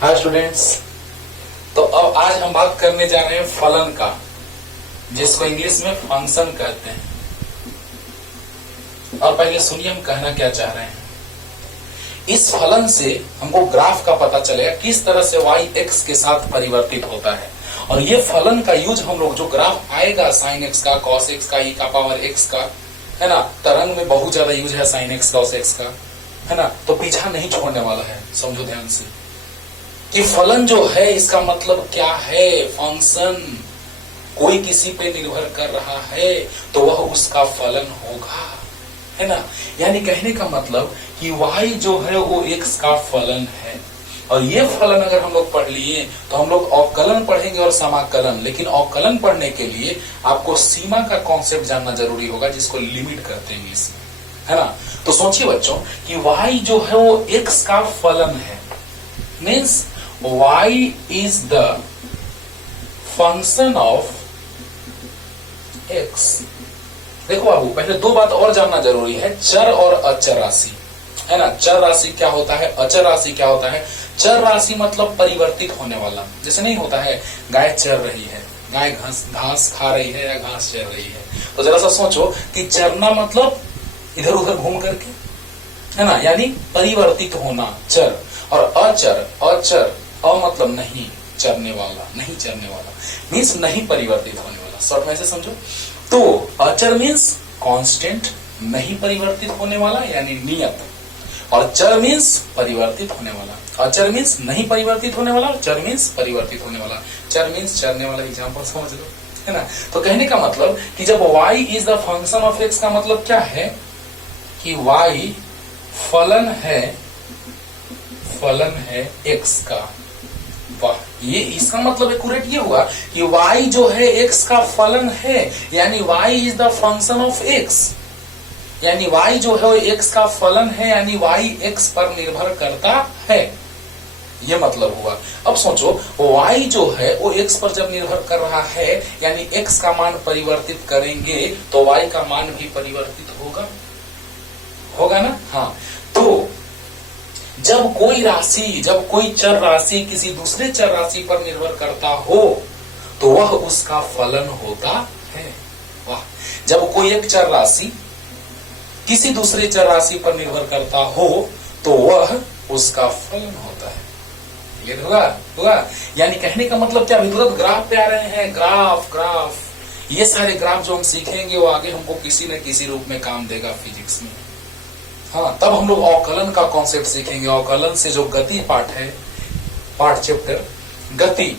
Hi students. तो अब आज हम बात करने जा रहे हैं फलन का, जिसको इंग्लिश में फंक्शन कहते हैं। और पहले सुनिए हम कहना क्या चाह रहे हैं। इस फलन से हमको ग्राफ का पता चलेगा, किस तरह से y x के साथ परिवर्तित होता है। और ये फलन का यूज हम लोग, जो ग्राफ आएगा साइन x का, कॉस x का, e का पावर x का, है ना, तरंग में बहुत ज्यादा यूज है साइन x कॉस x का, है ना, तो पीछा नहीं छोड़ने वाला है। समझो ध्यान से कि फलन जो है इसका मतलब क्या है। फंक्शन कोई किसी पे निर्भर कर रहा है तो वह उसका फलन होगा, है ना। यानी कहने का मतलब कि y जो है वो x का फलन है। और ये फलन अगर हम लोग पढ़ लिए तो हम लोग अवकलन पढ़ेंगे और समाकलन। लेकिन अवकलन पढ़ने के लिए आपको सीमा का कॉन्सेप्ट जानना जरूरी होगा, जिसको लिमिट कहते हैं इसमें, है ना। तो सोचिए बच्चों कि y जो है वो x का फलन है, means y is the function of x। देखो बाबू, पहले दो बात और जानना जरूरी है, चर और अचर राशि, है ना। चर राशि क्या होता है, अचर राशि क्या होता है। चर राशि मतलब परिवर्तित होने वाला। जैसे नहीं होता है गाय चर रही है, गाय घास खा रही है या घास चर रही है, तो जरा सा सोचो कि चरना मतलब इधर उधर घूम करके, है ना, यानी परिवर्तित होना, चर। और अचर, अचर अ मतलब नहीं चरने वाला, नहीं चरने वाला, मीन्स नहीं परिवर्तित होने वाला। शॉर्ट में से समझो तो अचर मीन्स कांस्टेंट, नहीं परिवर्तित होने वाला यानी नियत। और चर मीन्स परिवर्तित होने वाला। अचर मीन्स नहीं परिवर्तित होने वाला, चर मीन्स परिवर्तित होने वाला। चर मीन्स चरने वाला। एग्जाम्पल समझ लो, है ना। तो कहने का मतलब कि जब y is the function of x का मतलब क्या है कि y फलन है x का। वाह, ये इसका मतलब एक्यूरेट ये हुआ कि y जो है x का फलन है, यानी y is the function of x। यानी y जो है वो x का फलन है, यानी y x पर निर्भर करता है, ये मतलब हुआ। अब सोचो y जो है वो x पर जब निर्भर कर रहा है, यानी x का मान परिवर्तित करेंगे तो y का मान भी परिवर्तित होगा ना। हाँ, तो जब कोई राशि, जब कोई चर राशि किसी दूसरे चर राशि पर निर्भर करता हो तो वह उसका फलन होता है। वाह, जब कोई एक चर राशि किसी दूसरे चर राशि पर निर्भर करता हो तो वह उसका फलन होता है। क्लियर होगा। यानी कहने का मतलब क्या, अभी तुरंत ग्राफ पे आ रहे हैं। ग्राफ ये सारे ग्राफ जो हम सीखेंगे वो आगे हमको किसी न किसी रूप में काम देगा फिजिक्स में। हाँ, तब हम लोग अवकलन का कॉन्सेप्ट सीखेंगे। अवकलन से जो गति पार्ट है, पार्ट चैप्टर गति,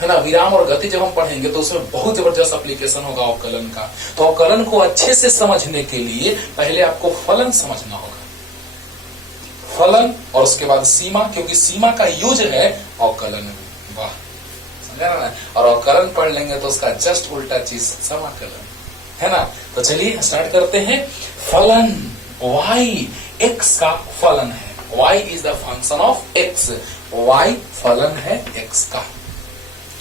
है ना, विराम और गति जब हम पढ़ेंगे तो उसमें बहुत जबरदस्त एप्लीकेशन होगा अवकलन का। तो अवकलन को अच्छे से समझने के लिए पहले आपको फलन समझना होगा, फलन, और उसके बाद सीमा, क्योंकि सीमा का यूज है अवकलन में। वाह, समझा ना। और अवकलन पढ़ लेंगे तो उसका जस्ट उल्टा चीज समाकलन, है ना। तो चलिए स्टार्ट करते हैं। फलन y x का फलन है। y is the function of x, y फलन है x का।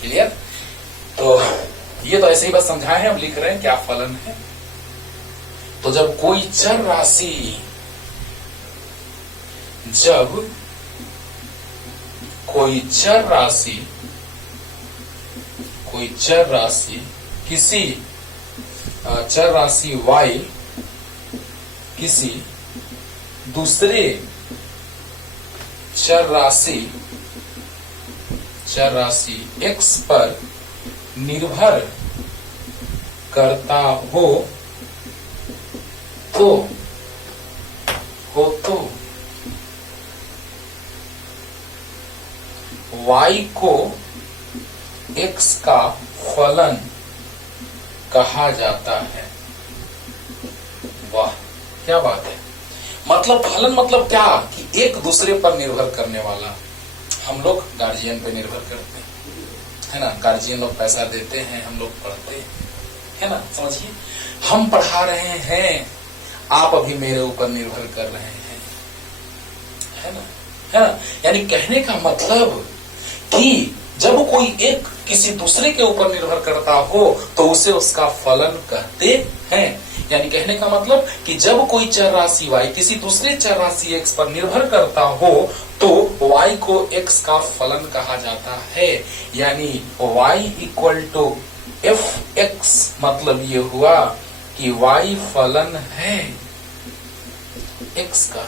क्लियर। तो ये तो ऐसे ही बस समझाए हैं, हम लिख रहे हैं क्या फलन है। तो जब कोई चर राशि किसी चर राशि y किसी दूसरे चर राशि x पर निर्भर करता हो तो y को x का फलन कहा जाता है। वाह, क्या बात है। मतलब फलन मतलब क्या कि एक दूसरे पर निर्भर करने वाला। हम लोग गार्जियन पे निर्भर करते हैं, है ना। गार्जियन लोग पैसा देते हैं, हम लोग पढ़ते हैं, है ना। समझिए, हम पढ़ा रहे हैं, आप अभी मेरे ऊपर निर्भर कर रहे हैं, है ना। यानी कहने का मतलब कि जब कोई एक किसी दूसरे के ऊपर निर्भर करता हो तो उसे उसका फलन कहते हैं। यानी कहने का मतलब कि जब कोई चर राशि y किसी दूसरे चर राशि x पर निर्भर करता हो तो y को x का फलन कहा जाता है। यानी y इक्वल टू fx मतलब ये हुआ कि y फलन है x का।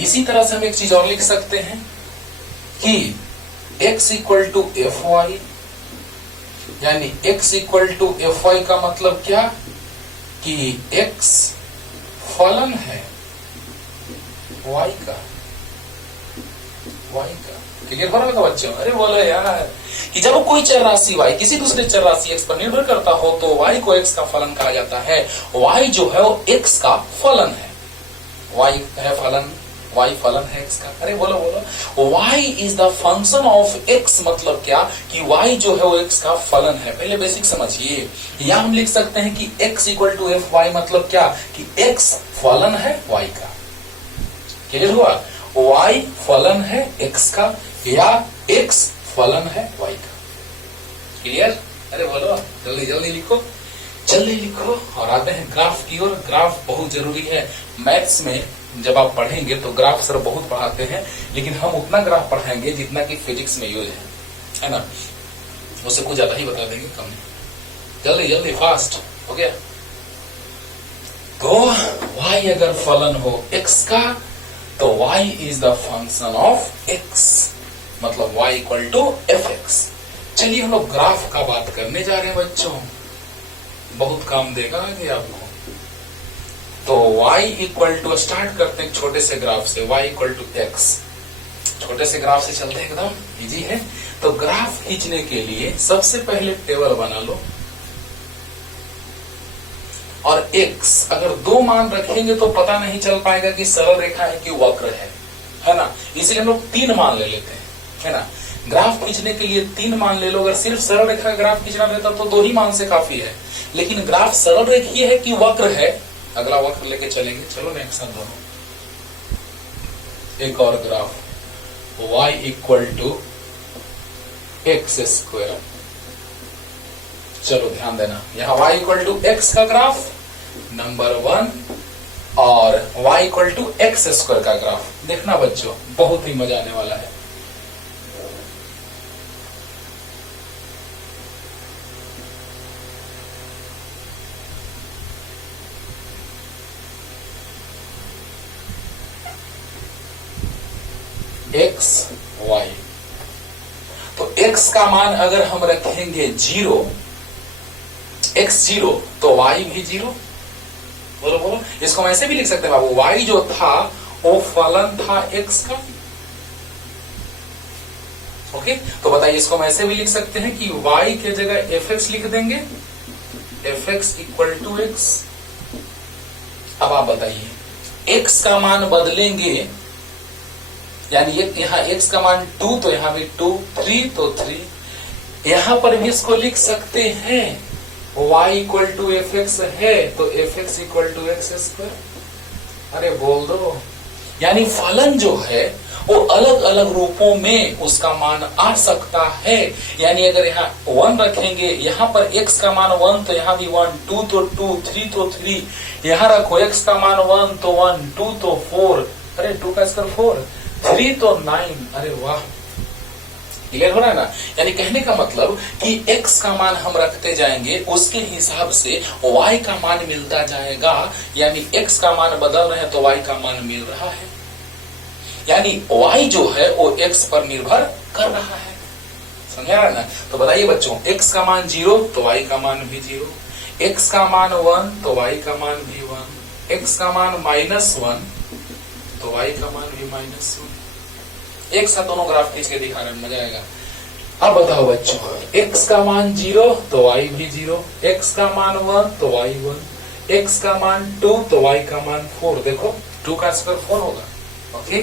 इसी तरह से हम एक चीज और लिख सकते हैं कि x equal to f y, यानी x equal to f y का मतलब क्या कि x फलन है y का। क्लियर हो रहा है बच्चों? अरे बोलो यार कि जब कोई चर राशि y किसी दूसरे चर राशि x पर निर्भर करता हो तो y को x का फलन कहा जाता है। y जो है वो x का फलन है, y है फलन, y फलन है x का। अरे बोलो y is the function of x मतलब क्या कि y जो है वो x का फलन है। पहले बेसिक समझिए, या हम लिख सकते हैं कि x equal to f y मतलब क्या कि x फलन है y का। क्लियर हुआ? y फलन है x का या x फलन है y का। क्लियर? अरे बोलो जल्दी जल्दी लिखो, जल्दी लिखो और आते हैं ग्राफ की ओर। ग्राफ बहुत जरूरी है मैथ्स में। जब आप पढ़ेंगे तो ग्राफ सर बहुत पढ़ाते हैं, लेकिन हम उतना ग्राफ पढ़ाएंगे जितना कि फिजिक्स में यूज है ना, उससे कुछ ज्यादा ही बता देंगे कम नहीं। जल्दी जल्दी फास्ट हो गया। तो y अगर फलन हो x का तो y is the function of x मतलब y equal to f x. चलिए हम लोग ग्राफ का बात करने जा रहे हैं बच्चों, बहुत काम देगा आगे आपको। तो y इक्वल टू स्टार्ट करते हैं छोटे से ग्राफ से, y इक्वल टू x। छोटे से ग्राफ से चलते हैं, एकदम इजी है। तो ग्राफ खींचने के लिए सबसे पहले टेबल बना लो और x अगर दो मान रखेंगे तो पता नहीं चल पाएगा कि सरल रेखा है कि वक्र है ना। इसलिए हम लोग 3 मान ले लेते हैं, है ना। ग्राफ खींचने के लिए 3 मान ले लो। अगर सिर्फ सरल रेखा का ग्राफ खींचना रहता तो 2 ही मान से काफी है, लेकिन ग्राफ सरल रेखीय है कि वक्र है। अगला वक्र लेके चलेंगे, चलो ना एक साथ दोनों। एक और graph y equal to x square. चलो ध्यान देना, यहाँ y इक्वल टू एक्स का ग्राफ नंबर 1 और y equal to x square का ग्राफ। देखना बच्चों बहुत ही मजा आने वाला है। x y, तो x का मान अगर हम रखेंगे 0, x 0 तो y भी 0। बोलो बोलो, इसको हम ऐसे भी लिख सकते हैं बाबू, y जो था वो फलन था x का। ओके, तो बताइए इसको हम ऐसे भी लिख सकते हैं कि y के जगह fx लिख देंगे, fx इक्वल टू x। अब आप बताइए x का मान बदलेंगे, यानी यहाँ x का मान 2 तो यहाँ भी 2, 3 तो 3। यहाँ पर भी इसको लिख सकते हैं y equal to f x है तो f x equal to x square. अरे बोल दो, यानी फलन जो है वो अलग अलग रूपों में उसका मान आ सकता है। यानी अगर यहाँ 1 रखेंगे, यहाँ पर x का मान 1 तो यहाँ भी 1, 2 तो 2, 3 तो 3। यहाँ रखो x का मान 1 तो 1, 2 तो 4, अरे 2 का स्क्वायर 4, 3 तो 9। अरे वाह, क्लियर हो रहा है ना। यानी कहने का मतलब कि x का मान हम रखते जाएंगे, उसके हिसाब से y का मान मिलता जाएगा। यानी x का मान बदल रहे हैं तो y का मान मिल रहा है। यानी y जो है वो x पर निर्भर कर रहा है। समझा रहा ना। तो बताइए बच्चों, x का मान 0 तो y का मान भी 0, x का मान 1 तो y का मान भी 1, x का मान -1 तो y का मान भी -1। एक साथ दोनों ग्राफ खींच के दिखा रहे हैं, मजा आएगा। अब बताओ बच्चों, x का मान 0 तो y भी 0, x का मान 1 तो y 1, x का मान 2 तो y का मान 4। देखो 2 का स्क्वायर 4 होगा। ओके,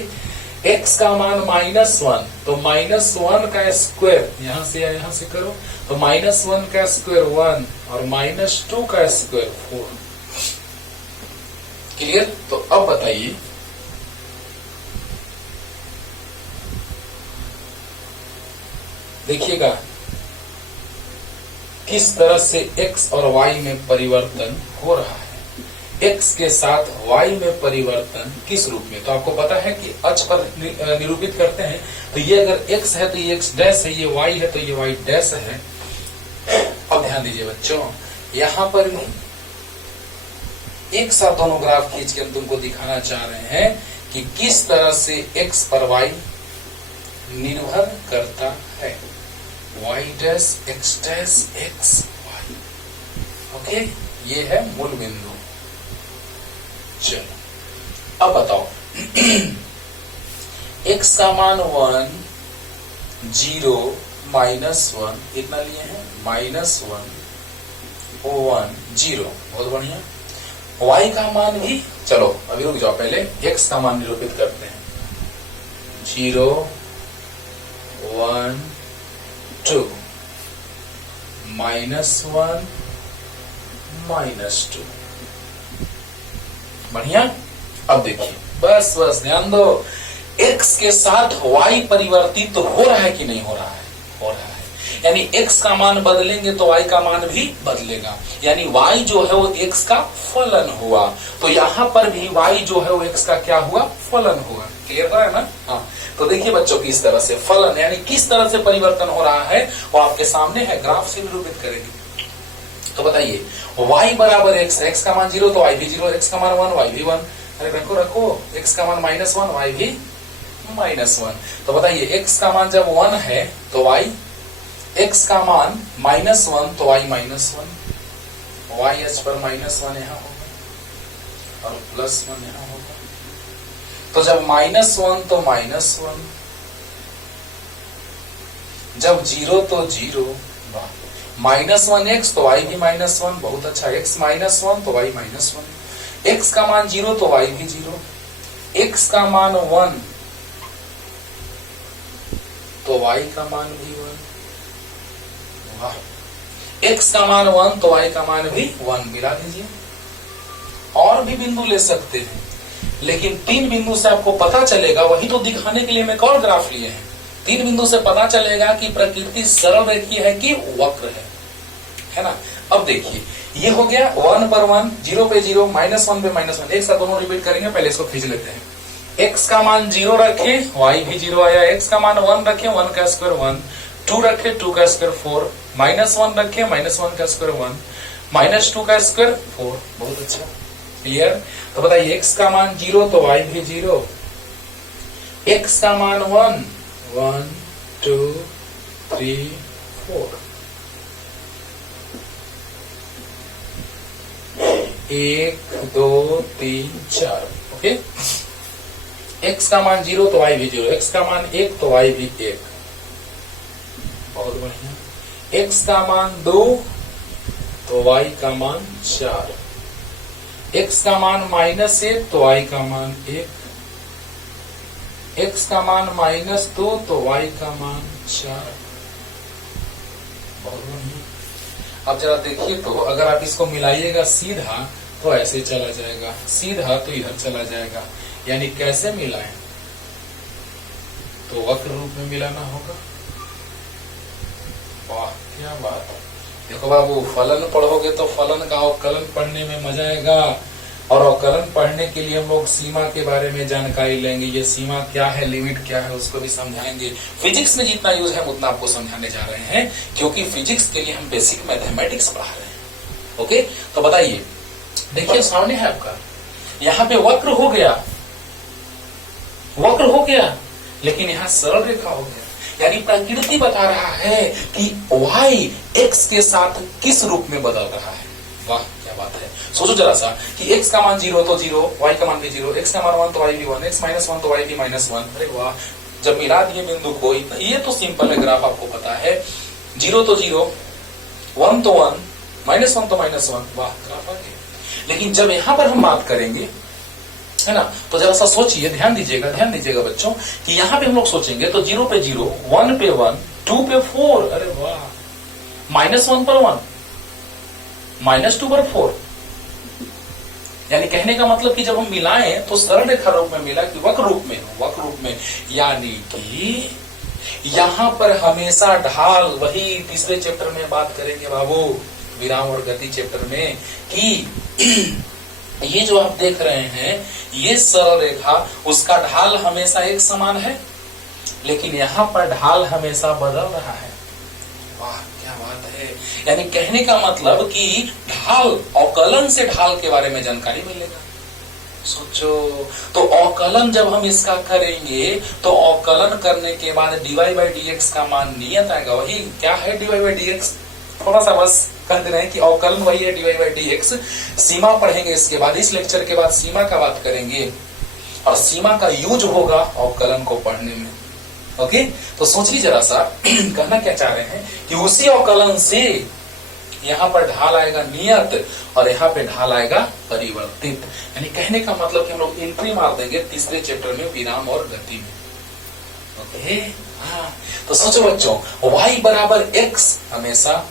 x का मान -1 तो -1 का स्क्वायर यहां से या यहां से करो तो -1 का स्क्वायर 1 और -2 का स्क्वायर 4। क्लियर? तो अब बताइए, देखिएगा किस तरह से x और y में परिवर्तन हो रहा है x के साथ y में परिवर्तन किस रूप में। तो आपको पता है कि अक्ष पर निरूपित करते हैं, तो ये अगर x है तो ये x डैश है, ये y है तो ये y डैश है। अब ध्यान दीजिए बच्चों, यहां पर भी एक साथ दोनों ग्राफ खींच के हम तुमको दिखाना चाह रहे हैं कि किस तरह से x पर y निर्भर करता है। y dash x dash x y। Okay, ये है मूल बिंदु। चलो अब बताओ x का मान 1 0 -1 इतना लिए हैं, -1 1 0। बहुत बढ़िया। y का मान भी, चलो अभी रुक जाओ, पहले x का मान निरूपित करते हैं। 0 1 2 -1 -2। बढ़िया। अब देखिए, बस बस ध्यान दो, x के साथ y परिवर्तित तो हो रहा है कि नहीं हो रहा है? हो रहा है। यानी x का मान बदलेंगे तो y का मान भी बदलेगा, यानी y जो है वो x का फलन हुआ। तो यहां पर भी y जो है वो x का क्या हुआ? फलन हुआ। क्लियर है ना? हाँ। तो देखिए बच्चों, किस तरह से फलन यानी किस तरह से परिवर्तन हो रहा है वो आपके सामने है, ग्राफ से निरूपित करेंगे। तो बताइए, y बराबर x, x का मान 0 तो y भी 0, x का मान 1 y भी 1। अरे रखो रखो, x का मान -1 y भी -1। तो बताइए, x का मान जब 1 है तो y, x का मान -1 तो y -1, y h पर -1 यहाँ होगा और +1 यहाँ होगा। तो जब -1 तो -1, जब 0 तो 0, -1x तो y भी -1, बहुत अच्छा। x -1 तो y -1, x का मान 0 तो y भी 0, x का मान 1 तो y का मान भी 1। वाह, x का मान 1 तो y का मान भी 1। मिला दीजिए। और भी बिंदु ले सकते हैं, लेकिन 3 बिंदु से आपको पता चलेगा, वही तो दिखाने के लिए मैं एक और ग्राफ लिए हैं। 3 बिंदु से पता चलेगा कि प्रकृति सरल रेखीय है कि वक्र है ना। अब देखिए, ये हो गया 1 पर 1, 0 पे 0, -1 पे -1। एक साथ दोनों रिपीट करेंगे। पहले इसको खींच लेते हैं। x का मान 0 रखे, y भी 0 आया। x का मान 1 रखे, 1 का स्क्वायर 1, 2 रखे, 2 का स्क्वायर 4, -1 रखे, -1 का स्क्वायर 1, -2 का स्क्वायर 4। बहुत अच्छा, क्लियर। तो बताइए, x का मान 0 तो y भी 0, x का मान 1 1 2 3 4, 1 2 3 4। ओके, x का मान 0 तो y भी 0, x का मान 1 तो y भी 1। बहुत बढ़िया। x का मान 2 तो y का मान 4, x का मान -1 तो y का मान 1, x का मान -2 तो y का मान 4। बहुत बढ़िया। अब जरा देखिए, तो अगर आप इसको मिलाइएगा सीधा तो ऐसे चला जाएगा, सीधा तो इधर चला जाएगा। यानी कैसे मिलाएं? तो वक्र रूप में मिलाना होगा। वाह, क्या बात है। देखो बाबू, फलन पढ़ोगे तो फलन का अवकलन पढ़ने में मजा आएगा, और अवकलन पढ़ने के लिए हम लोग सीमा के बारे में जानकारी लेंगे। ये सीमा क्या है, लिमिट क्या है, उसको भी समझाएंगे। फिजिक्स में जितना यूज है उतना आपको समझाने जा रहे हैं, क्योंकि फिजिक्स के लिए हम बेसिक मैथमेटिक्स पढ़ा रहे हैं। ओके, तो बताइए, देखिए सामने है आपका, यहाँ पे वक्र हो गया, वक्र हो गया, लेकिन यहाँ सरल रेखा हो गया। यानी प्रकृति बता रहा है कि y x के साथ किस रूप में बदल रहा है। वाह, क्या बात है। सोचो जरा सा कि x का मान 0 तो 0, y का मान भी 0, x का मान 1 तो y भी 1, x -1 तो y भी -1। अरे वाह, जब मिला दिए बिंदु को, ये तो सिंपल है ग्राफ, आपको पता है। 0 तो 0, 1 तो 1, -1 तो -1। वाह, ग्राफ आ गया। लेकिन जब यहां पर हम बात करेंगे, है ना, तो जरा सा सोचिए, ध्यान दीजिएगा बच्चों, कि यहाँ पे हम लोग सोचेंगे तो 0 पे 0, 1 पे 1, 2 पे 4। अरे वाह, -1 पर 1, -2 पर 4। यानी कहने का मतलब कि जब हम मिलाएं तो सरल रेखा रूप में मिला कि वक्र रूप में। यानी कि यहां पर हमेशा ढाल, वही तीसरे चैप्टर में बात करेंगे बाबू, विराम और गति चैप्टर में कि ये जो आप देख रहे हैं ये सरल रेखा, उसका ढाल हमेशा एक समान है, लेकिन यहाँ पर ढाल हमेशा बदल रहा है। वाह क्या बात है। यानी कहने का मतलब कि ढाल, अवकलन से ढाल के बारे में जानकारी मिलेगा। सोचो, तो अवकलन जब हम इसका करेंगे तो अवकलन करने के बाद dy/dx का मान नियत आएगा। वही क्या है dy/dx, थोड़ा सा बस कह दे रहे हैं कि अवकलन वही है dy/dx। सीमा पढ़ेंगे इसके बाद, इस लेक्चर के बाद सीमा का बात करेंगे और सीमा का यूज होगा अवकलन को पढ़ने में। ओके, तो सोचिए जरा सा कहना क्या चाह रहे हैं कि उसी अवकलन से यहाँ पर ढाल आएगा नियत और यहाँ पे ढाल आएगा परिवर्तित। यानी कहने का मतलब कि हम लोग एंट्री मार देंगे तीसरे चैप्टर में विराम और गति में। ओके, हाँ, तो सोचो बच्चों, y बराबर x हमेशा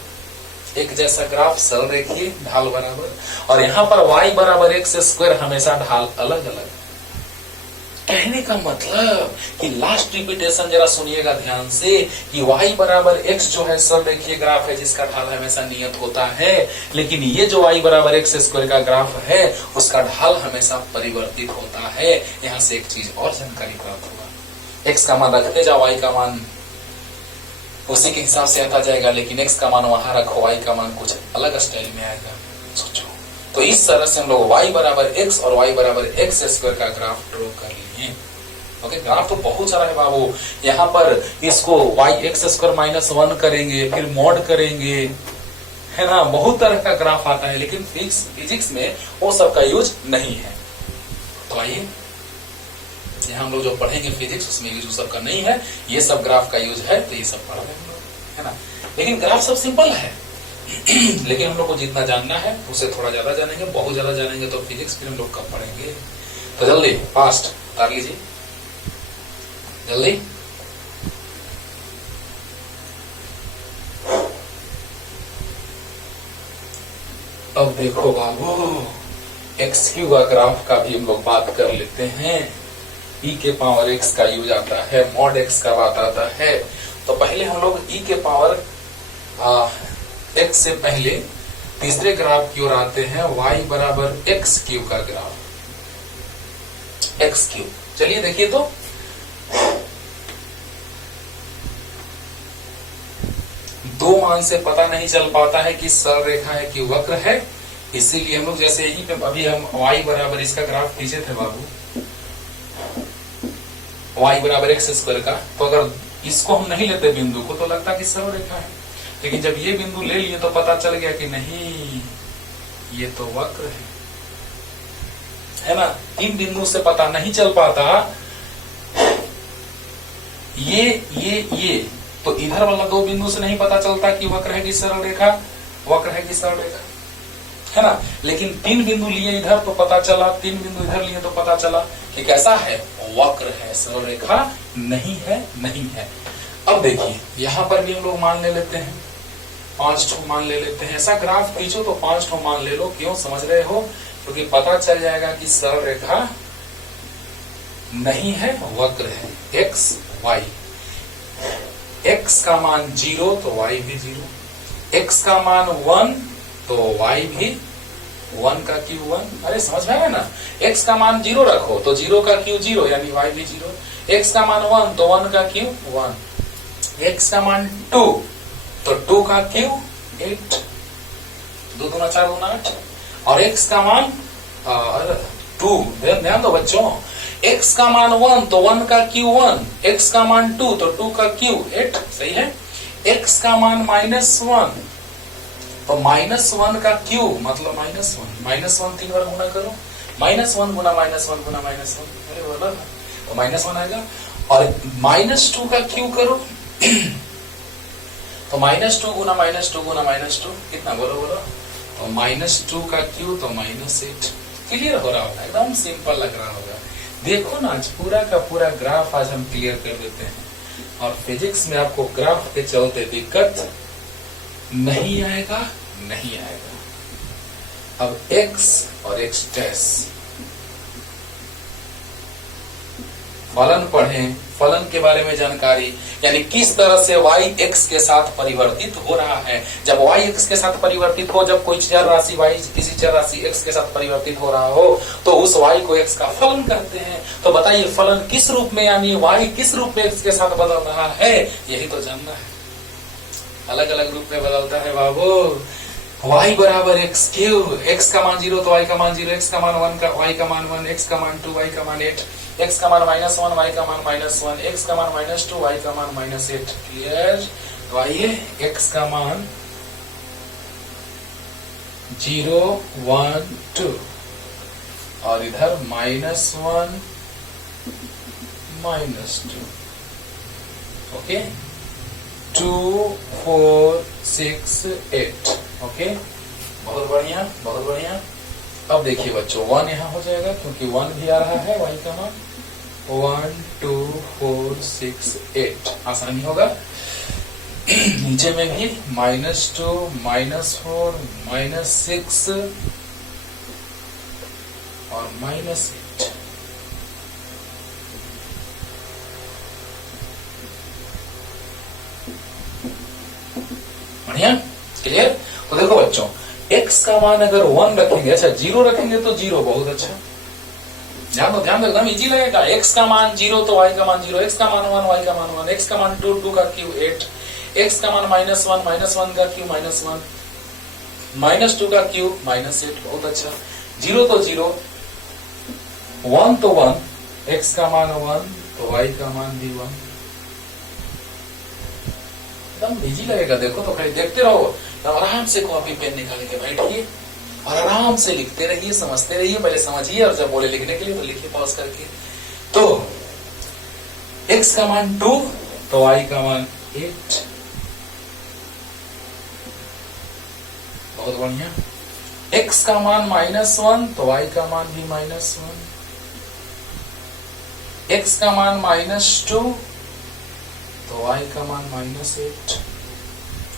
एक जैसा ग्राफ सरल रेखीय ढाल बराबर, और यहाँ पर y बराबर x² हमेशा ढाल अलग अलग। कहने का मतलब कि लास्ट रिपीटेशन जरा सुनिएगा ध्यान से कि y बराबर x जो है सरल रेखीय ग्राफ है जिसका ढाल हमेशा नियत होता है, लेकिन ये जो y बराबर x² का ग्राफ है उसका ढाल हमेशा परिवर्तित होता है। यहाँ से एक चीज और जानकारी प्राप्त होगा, x का मान रखते जाओ, y का मान उसी के हिसाब से आता जाएगा, लेकिन x का मान वहां रखो, y का मान कुछ अलग स्टाइल में आएगा। सोचो, तो इस तरह से हम लोग y बराबर x और y बराबर x² का ग्राफ ड्रॉ कर लिए। ओके, ग्राफ तो बहुत सारा है बाबू। यहाँ पर इसको y(x² - 1) करेंगे, फिर मॉड करेंगे, है ना, बहुत तरह का ग्राफ आता है, लेकिन फिजिक्स में वो सब का यूज नहीं है। तो आइए यहाँ हम लोग जो पढ़ेंगे फिजिक्स उसमें यूज सब का नहीं है, ये सब ग्राफ का यूज है, तो ये सब पढ़ लेंगे, है ना। लेकिन ग्राफ सब सिंपल है लेकिन हम लोग को जितना जानना है उसे थोड़ा ज्यादा जानेंगे, बहुत ज्यादा जानेंगे तो फिजिक्स फिर हम लोग कब पढ़ेंगे। तो जल्दी फास्ट कर लीजिए, जल्दी। अब देखो बाबू, x³ का ग्राफ का भी हम लोग बात कर लेते हैं। e के पावर x का यूज आता है, मॉड x का बात आता है। तो पहले हम लोग e के पावर x से पहले तीसरे ग्राफ की ओर आते हैं, y बराबर x³ का ग्राफ, x³। चलिए देखिए, तो दो मान से पता नहीं चल पाता है कि सरल रेखा है कि वक्र है, इसीलिए हम लोग जैसे यहीं पे अभी हम y बराबर इसका ग्राफ खींचे थे बाबू, y बराबर x² का, तो अगर इसको हम नहीं लेते बिंदु को तो लगता कि सरल रेखा है, लेकिन जब ये बिंदु ले लिए तो पता चल गया कि नहीं, ये तो वक्र है ना। इन बिंदु से पता नहीं चल पाता, ये तो इधर वाला दो बिंदु से नहीं पता चलता कि वक्र है कि सरल रेखा, वक्र है कि सरल रेखा, है ना। लेकिन तीन बिंदु लिए इधर तो पता चला, तीन बिंदु इधर लिए तो पता चला कि कैसा है, वक्र है, सरल रेखा नहीं है, नहीं है। अब देखिए यहां पर भी हम लोग मान ले लेते हैं, 5 ठो मान ले लेते हैं। ऐसा ग्राफ खींचो तो 5 ठो मान ले लो, क्यों समझ रहे हो, क्योंकि पता चल जाएगा कि सरल रेखा नहीं है, वक्र है। x y, x का मान 0 तो y भी 0, x का मान 1 तो y भी 1 का क्यू 1। अरे समझ में आया ना, x का मान 0 रखो तो 0 का क्यू 0 यानी y भी 0, x का मान 1 तो 1 का क्यू 1, x का मान 2 तो 2 का क्यू 8, 2 दूना 4 दूना 8, और x का मान 2, ध्यान दो बच्चों, x का मान 1 तो 1 का क्यू 1, x का मान 2 तो 2 का क्यू 8, सही है। x का मान -1 तो -1 का क्यू मतलब -1 3 बार गुना करो, -1 गुना -1 गुना -1, अरे बोला तो -1 आएगा। और -2 का क्यू करो तो -2 गुना -2 गुना -2 कितना, बोलो बोलो, तो -2 का क्यू तो -8। क्लियर हो रहा होगा, एकदम सिंपल लग रहा होगा। देखो ना, आज पूरा का पूरा ग्राफ आज हम क्लियर कर देते हैं, और फिजिक्स में आपको ग्राफ के चलते दिक्कत नहीं आएगा, नहीं आएगा। अब x और x डैश, फलन पढ़ें, फलन के बारे में जानकारी, यानी किस तरह से y x के साथ परिवर्तित हो रहा है। जब y x के साथ परिवर्तित हो, जब कोई चर राशि y किसी चर राशि x के साथ परिवर्तित हो रहा हो, तो उस y को x का फलन कहते हैं। तो बताइए फलन किस रूप में, यानी y किस रूप में x के साथ बदल रहा है, यही तो जानना है। अलग अलग रूप में बदलता है बाबू। y बराबर एक्स क्यूब, x का मान 0 तो y का मान 0, x का मान 1 का y का मान 1, x का मान 2 y का मान 8, x का मान -1 y का मान -1, x का मान -2 y का मान -8। क्लियर? तो आइए x का मान 0 1 2 और इधर -1 -2। ओके, 2 4 6 8। ओके, बहुत बढ़िया बहुत बढ़िया। अब देखिए बच्चों 1 यहाँ हो जाएगा क्योंकि 1 भी आ रहा है y का मान। 1 2 4 6 8 आसानी होगा। नीचे में भी -2 -4 -6 और -8। बढ़िया, क्लियर? तो देखो बच्चों x का मान अगर 1 रखेंगे, अच्छा 0 रखेंगे तो 0, बहुत अच्छा। ध्यान दो एकदम इजी लगेगा। x का मान 0 तो y का मान 0, x का मान 1 y का मान 1, x का मान 2 2 का क्यूब 8, x का मान -1 का क्यूब -1, -2 का क्यूब -8, बहुत अच्छा। 0 तो 0, 1 तो 1, x का मान 1 तो y का मान भी 1। एकदम इजी लगेगा। देखो तो खाली देखते रहो, आराम से कॉपी पेन निकाल के बैठिए और आराम से लिखते रहिए, समझते रहिए। पहले समझिए और जब बोले लिखने के लिए तो लिखिए पॉज करके। तो x का मान 2 तो y का मान 8, बहुत बढ़िया। x का मान -1 तो y का मान भी -1, x का मान -2 तो y का मान -8।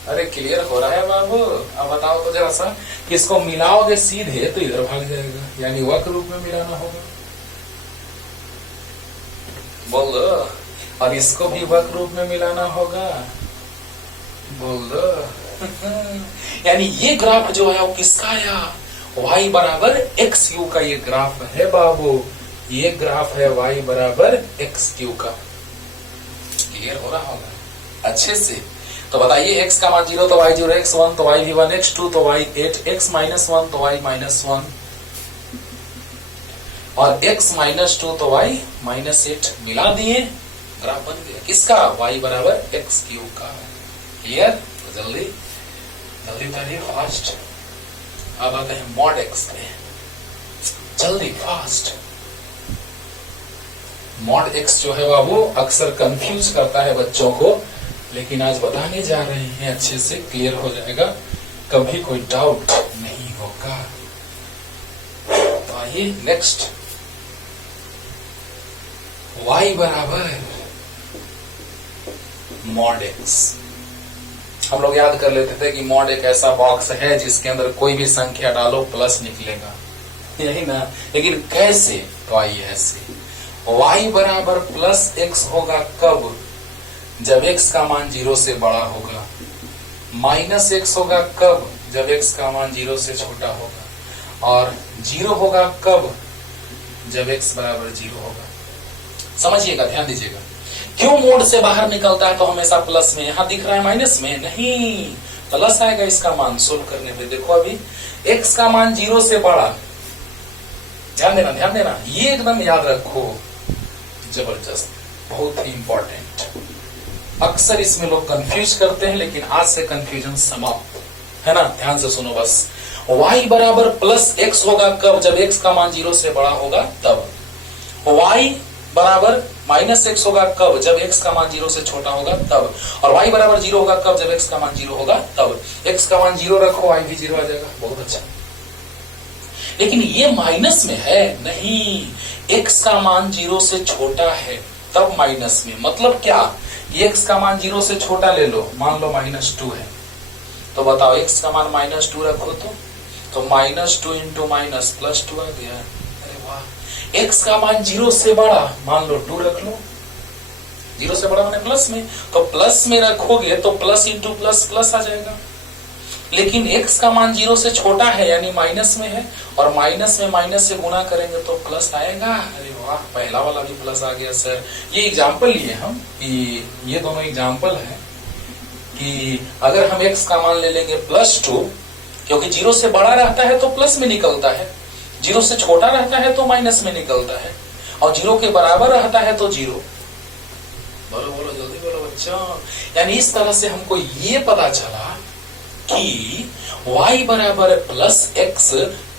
अरे क्लियर हो रहा है बाबू? अब बताओ तो जरा सा, किसको मिलाओगे सीधे तो इधर भाग जाएगा, यानी वक्र रूप में मिलाना होगा। बोलो। और इसको भी वक्र रूप में मिलाना होगा, बोलो। यानी ये ग्राफ जो है वो किसका है? y बराबर एक्स क्यू का ये ग्राफ है बाबू। ये ग्राफ है y बराबर एक्स क्यू का। क्लियर हो रहा होगा अच्छे से? तो बताइए x का मान 0 तो y 0, x 1 तो y भी 1, x 2 तो y 8, x -1 तो y -1 और x -2 तो y -8 मिला दिए, ग्राफ बन गया। किसका? y बराबर x क्यूब का। क्लियर? तो जल्दी जल्दी करिए, फास्ट। अब आते हैं मॉड x पे, जल्दी फास्ट। मॉड x जो है बाबू अक्सर कंफ्यूज करता है बच्चों को, लेकिन आज बताने जा रहे हैं, अच्छे से क्लियर हो जाएगा, कभी कोई डाउट नहीं होगा। तो आइए नेक्स्ट, y बराबर मॉड x। हम लोग याद कर लेते थे कि मॉड एक ऐसा बॉक्स है जिसके अंदर कोई भी संख्या डालो प्लस निकलेगा, यही ना। लेकिन कैसे? तो आइए ऐसे, y बराबर +x होगा कब? जब x का मान 0 से बड़ा होगा। -x होगा कब? जब x का मान 0 से छोटा होगा। और 0 होगा कब? जब x बराबर 0 होगा। समझिएगा, ध्यान दीजिएगा। क्यों मोड से बाहर निकलता है तो हमेशा प्लस में? यहां दिख रहा है माइनस में, नहीं, प्लस आएगा इसका मान सोल्व करने पे। देखो अभी x का मान 0 से बड़ा, ध्यान देना, ये एकदम याद रखो, जबरदस्त, बहुत ही इंपॉर्टेंट। अक्सर इसमें लोग कंफ्यूज करते हैं, लेकिन आज से कंफ्यूजन समाप्त है ना। ध्यान से सुनो बस। y बराबर +x होगा कब? जब x का मान 0 से बड़ा होगा तब। y बराबर -x होगा कब? जब x का मान 0 से छोटा होगा तब। और y बराबर 0 होगा कब? जब x का मान 0 होगा तब। x का मान 0 रखो, y भी 0 आ जाएगा, बहुत अच्छा। लेकिन ये माइनस में है, नहीं, x का मान 0 से छोटा है तब माइनस में। मतलब क्या? x का मान 0 से छोटा ले लो, मान लो -2 है, तो बताओ x का मान -2 रखो तो -2 इंटू माइनस +2 आ गया। अरे वाह, x का मान 0 से बड़ा, मान लो 2 रख लो, 0 से बड़ा माने प्लस में, तो प्लस में रखोगे तो प्लस इंटू प्लस प्लस आ जाएगा। लेकिन x का मान 0 से छोटा है यानी माइनस में है, और माइनस में माइनस से गुना करेंगे तो प्लस आएगा। अरे वाह, पहला वाला भी प्लस आ गया सर। ये एग्जाम्पल लिए हम कि ये दोनों एग्जाम्पल है कि अगर हम x का मान ले लेंगे +2, क्योंकि 0 से बड़ा रहता है तो प्लस में निकलता है, 0 से छोटा रहता है तो माइनस में निकलता है, और 0 के बराबर रहता है तो 0। बोलो बोलो जल्दी बोलो बच्चों। यानी इस तरह से हमको ये पता चला कि y बराबर +x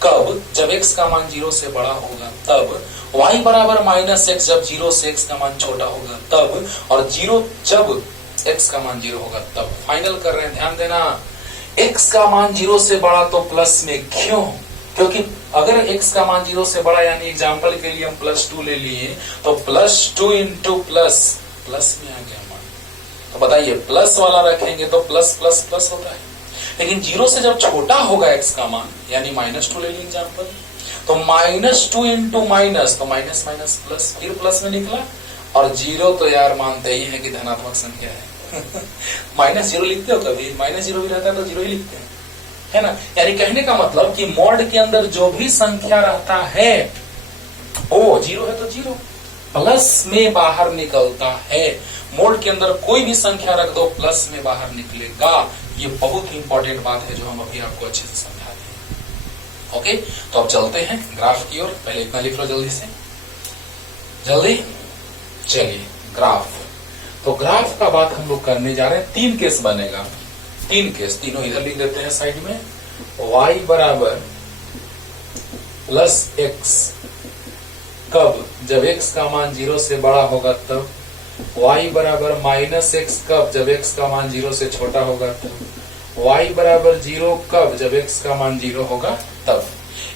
कब, जब x का मान 0 से बड़ा होगा तब, y बराबर -x जब 0 से x का मान छोटा होगा तब, और 0 जब x का मान 0 होगा तब। फाइनल कर रहे हैं, ध्यान देना। x का मान 0 से बड़ा तो प्लस में, क्यों? क्योंकि अगर x का मान 0 से बड़ा, यानी एग्जाम्पल के लिए हम +2 ले लिए, तो +2 इंटू प्लस में आ गया मान। तो बताइए, प्लस वाला रखेंगे तो प्लस प्लस प्लस होता है, लेकिन 0 से जब छोटा होगा x का मान, यानी -2 ले लीजिए एग्जाम्पल, तो -2 इंटू माइनस, तो माइनस माइनस प्लस, फिर प्लस में निकला, और 0 तो यार मानते ही है कि धनात्मक संख्या है। -0 लिखते हो कभी? -0 भी रहता है तो 0 ही लिखते हैं, है ना। यानी कहने का मतलब कि मॉड के अंदर जो भी संख्या रहता है वो 0 है तो 0 प्लस में बाहर निकलता है। मोड के अंदर कोई भी संख्या रख दो प्लस में बाहर निकलेगा। ये बहुत ही इंपॉर्टेंट बात है जो हम अभी आपको अच्छे से समझाते हैं। ओके, तो अब चलते हैं ग्राफ की ओर। पहले इतना लिख लो जल्दी से, जल्दी। चलिए ग्राफ, तो ग्राफ का बात हम लोग करने जा रहे हैं। 3 केस बनेगा, 3 केस, तीनों इधर लिख देते हैं साइड में। y बराबर +x कब, जब x का मान 0 से बड़ा होगा तब। y बराबर -x कब, जब x का मान 0 से छोटा होगा तब। y बराबर 0 कब, जब x का मान 0 होगा तब।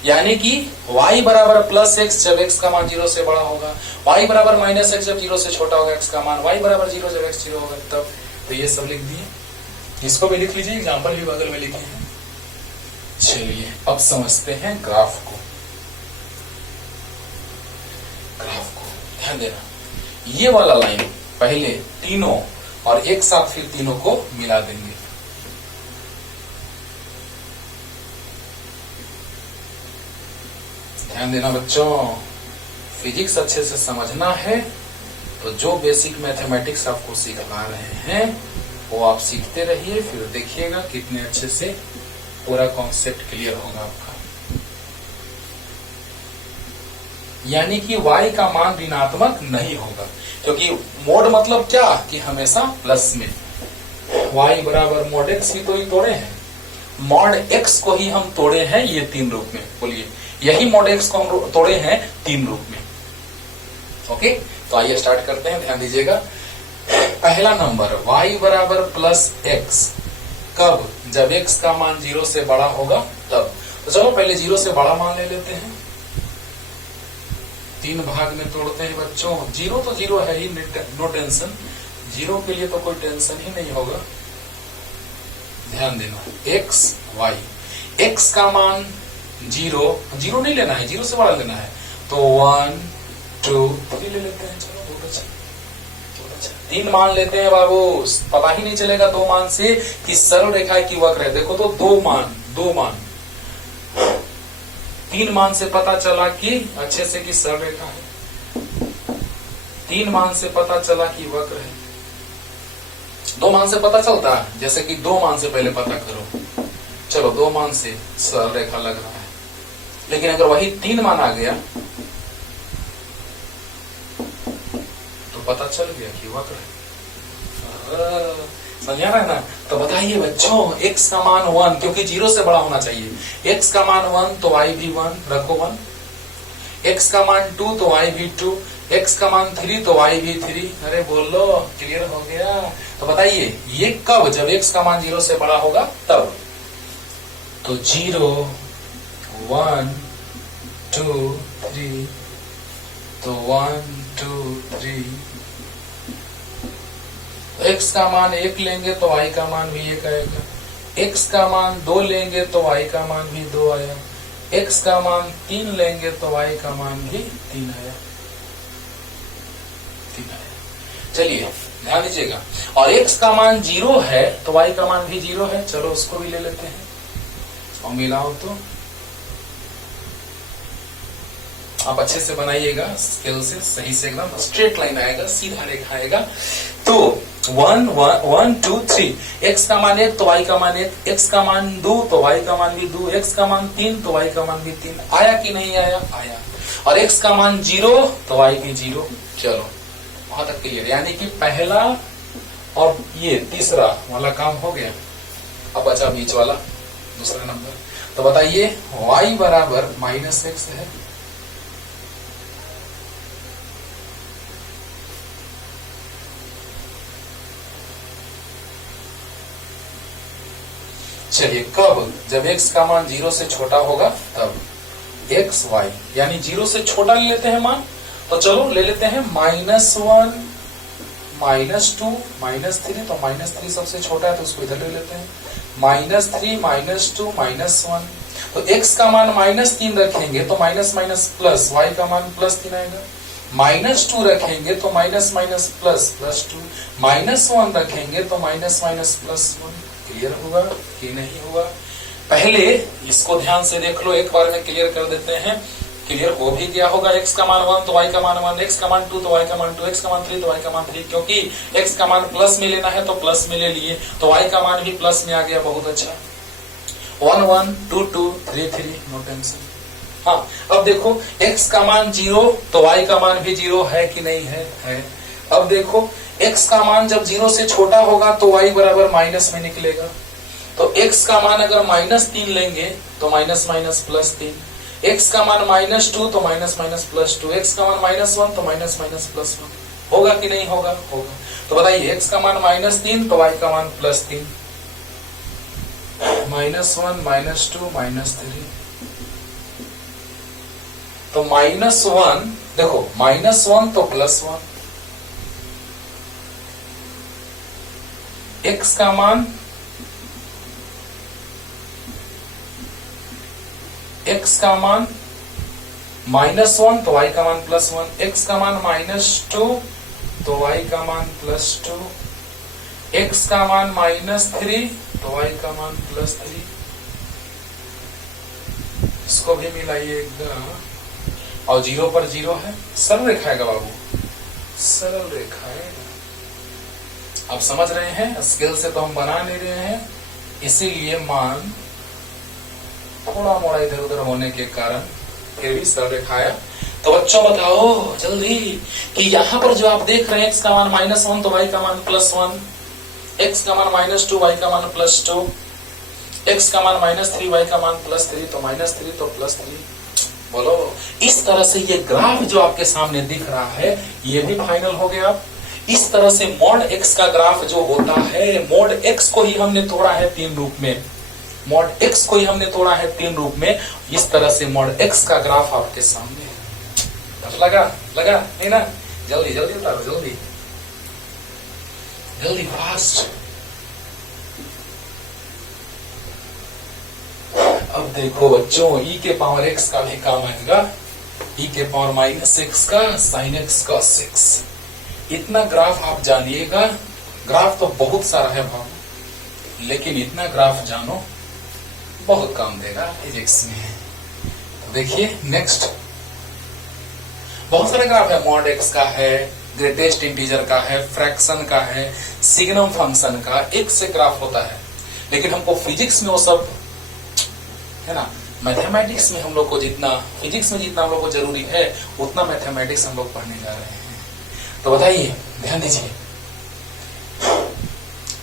यानी कि y बराबर +x जब x का मान 0 से बड़ा होगा, y बराबर -x जब 0 से छोटा होगा x का मान, y बराबर 0 जब x 0 होगा तब। तो ये सब लिख दिए, इसको भी लिख लीजिए, एग्जाम्पल भी बगल में लिखे हैं। चलिए अब समझते हैं ग्राफ को। ग्राफ को ध्यान देना, ये वाला लाइन पहले तीनों और एक साथ फिर तीनों को मिला देंगे। ध्यान देना बच्चों, फिजिक्स अच्छे से समझना है तो जो बेसिक मैथमेटिक्स आपको सिखा रहे हैं वो आप सीखते रहिए, फिर देखिएगा कितने अच्छे से पूरा कॉन्सेप्ट क्लियर होगा आपका। यानी कि y का मान ऋणात्मक नहीं होगा, क्योंकि मोड मतलब क्या कि हमेशा प्लस में। y बराबर मोड x ही तो ही तोड़े हैं, मॉड x को ही हम तोड़े हैं ये 3 रूप में। बोलिए, यही मॉड x को हम तोड़े हैं 3 रूप में। ओके, तो आइए स्टार्ट करते हैं, ध्यान दीजिएगा। पहला नंबर y बराबर +x कब, जब x का मान 0 से बड़ा होगा तब। तो चलो पहले 0 से बड़ा मान ले लेते हैं, 3 भाग में तोड़ते हैं बच्चों। 0 तो 0 है ही, नो टेंशन, 0 के लिए तो कोई टेंशन ही नहीं होगा। ध्यान देना, x y, x का मान 0 नहीं लेना है, 0 से बड़ा लेना है, तो 1 2 3 ले लेते हैं। चलो बहुत अच्छा, 3 मान लेते हैं बाबू, पता ही नहीं चलेगा 2 मान से कि सरल रेखा है कि वक्र है। देखो तो 2 मान 3 मान से पता चला कि अच्छे से कि सरल रेखा है, 3 मान से पता चला कि वक्र है। 2 मान से पता चलता है, जैसे कि 2 मान से पहले पता करो। चलो 2 मान से सरल रेखा लग रहा है, लेकिन अगर वही 3 मान आ गया तो पता चल गया कि वक्र है। समझा रहा है ना। तो बताइए बच्चों, x का मान 1, क्योंकि 0 से बड़ा होना चाहिए। x का मान 1 तो y भी 1 रखो 1, x का मान 2 तो y भी 2, x का मान 3 तो y भी 3। अरे बोलो, क्लियर हो गया। तो बताइए ये कब, जब x का मान 0 से बड़ा होगा तब। तो 0 1 2 3, तो 1 2 3, x का मान 1 लेंगे तो y का मान भी 1 आएगा, x का मान 2 लेंगे तो y का मान भी 2 आया, x का मान 3 लेंगे तो y का मान भी 3 आया। चलिए ध्यान दीजिएगा, और x का मान 0 है तो y का मान भी 0 है। चलो उसको भी ले लेते हैं और मिलाओ तो आप अच्छे से बनाइएगा, स्केल से सही से एकदम स्ट्रेट लाइन आएगा, सीधा रेखा आएगा। तो 1 1 2 3, x का मान 1 तो y का मान 1, x का मान 2 तो y का मान भी 2, x का मान 3 तो y का मान भी 3। आया कि नहीं आया? आया। और x का मान 0 तो y भी 0। चलो वहां तक क्लियर, यानी कि पहला और ये तीसरा वाला काम हो गया। अब बचा बीच वाला दूसरा नंबर। तो बताइए y बराबर -x है। चलिए कब? जब x का मान 0 से छोटा होगा तब x y, यानी 0 से छोटा ले लेते हैं मान। तो चलो ले लेते हैं -1 -2 -3, तो -3 सबसे छोटा है तो उसको इधर ले लेते हैं। -3 -2 -1, तो x का मान -3 रखेंगे तो माइनस माइनस प्लस, y का मान +3 आएगा। -2 रखेंगे तो माइनस माइनस प्लस +2, -1 रखेंगे तो माइनस माइनस +1। क्लियर हुआ कि नहीं हुआ? पहले इसको ध्यान से देख लो, एक बार में क्लियर कर देते हैं। क्लियर हो भी गया होगा। x का मान 1 तो y का मान 1, x का मान 2 तो y का मान 2, x का मान 3 तो y का मान 3, क्योंकि x का मान प्लस में लेना है तो प्लस में ले लिए, तो y का मान भी प्लस में आ गया। बहुत अच्छा। 1 1 2 2 3 3, नो टेंशन। हाँ अब देखो x का मान 0 तो y का मान भी 0 है कि नहीं है? है। अब देखो x का मान जब 0 से छोटा होगा तो y बराबर माइनस में निकलेगा। तो x का मान अगर -3 लेंगे तो माइनस माइनस +3, x का मान -2 तो माइनस माइनस +2, x का मान -1 तो माइनस माइनस +1। होगा कि नहीं होगा? होगा। तो बताइए x का मान -3 तो y का मान +3, -1 -2 -3, तो -1 देखो -1 तो +1, x का मान -1 तो y का मान +1, x का मान -2 तो y का मान +2, x का मान -3 तो y का मान +3। इसको भी मिलाइएगा और 0 पर 0 है। सरल रेखा है बाबू, सरल रेखा है। आप समझ रहे हैं? स्केल से तो हम बना नहीं रहे हैं, इसीलिए मान थोड़ा मोड़ा इधर उधर होने के कारण फिर भी सरल रेखा आया। तो बच्चों बताओ जल्दी कि यहाँ पर जो आप देख रहे हैं x का मान -1 तो y का मान +1, x का मान -2 y का मान +2, x का मान -3 y का मान +3, तो -3 तो +3। बोलो इस तरह से ये ग्राफ जो आपके सामने दिख रहा है ये भी फाइनल हो गया। इस तरह से मॉड x का ग्राफ जो होता है, मॉड x को ही हमने तोड़ा है 3 रूप में, मॉड x को ही हमने तोड़ा है 3 रूप में। इस तरह से मॉड x का ग्राफ आपके सामने है। लगा नहीं ना? जल्दी जल्दी उतारो, जल्दी जल्दी, फास्ट। अब देखो बच्चों e के पावर x का भी काम आएगा, e के पावर -x का sin x cos x। इतना ग्राफ आप जानिएगा। ग्राफ तो बहुत सारा है भाव, लेकिन इतना ग्राफ जानो बहुत काम देगा फिजिक्स में। तो देखिए नेक्स्ट, बहुत सारे ग्राफ है। मॉड x का है, ग्रेटेस्ट इंटीजर का है, फ्रैक्शन का है, सिग्नम फंक्शन का, एक से ग्राफ होता है। लेकिन हमको फिजिक्स में वो सब है ना, मैथमेटिक्स में हम लोग को जितना, फिजिक्स में जितना हम लोग को जरूरी है उतना मैथमेटिक्स हम लोग पढ़ने जा रहे हैं। तो बताइए, ध्यान दीजिए।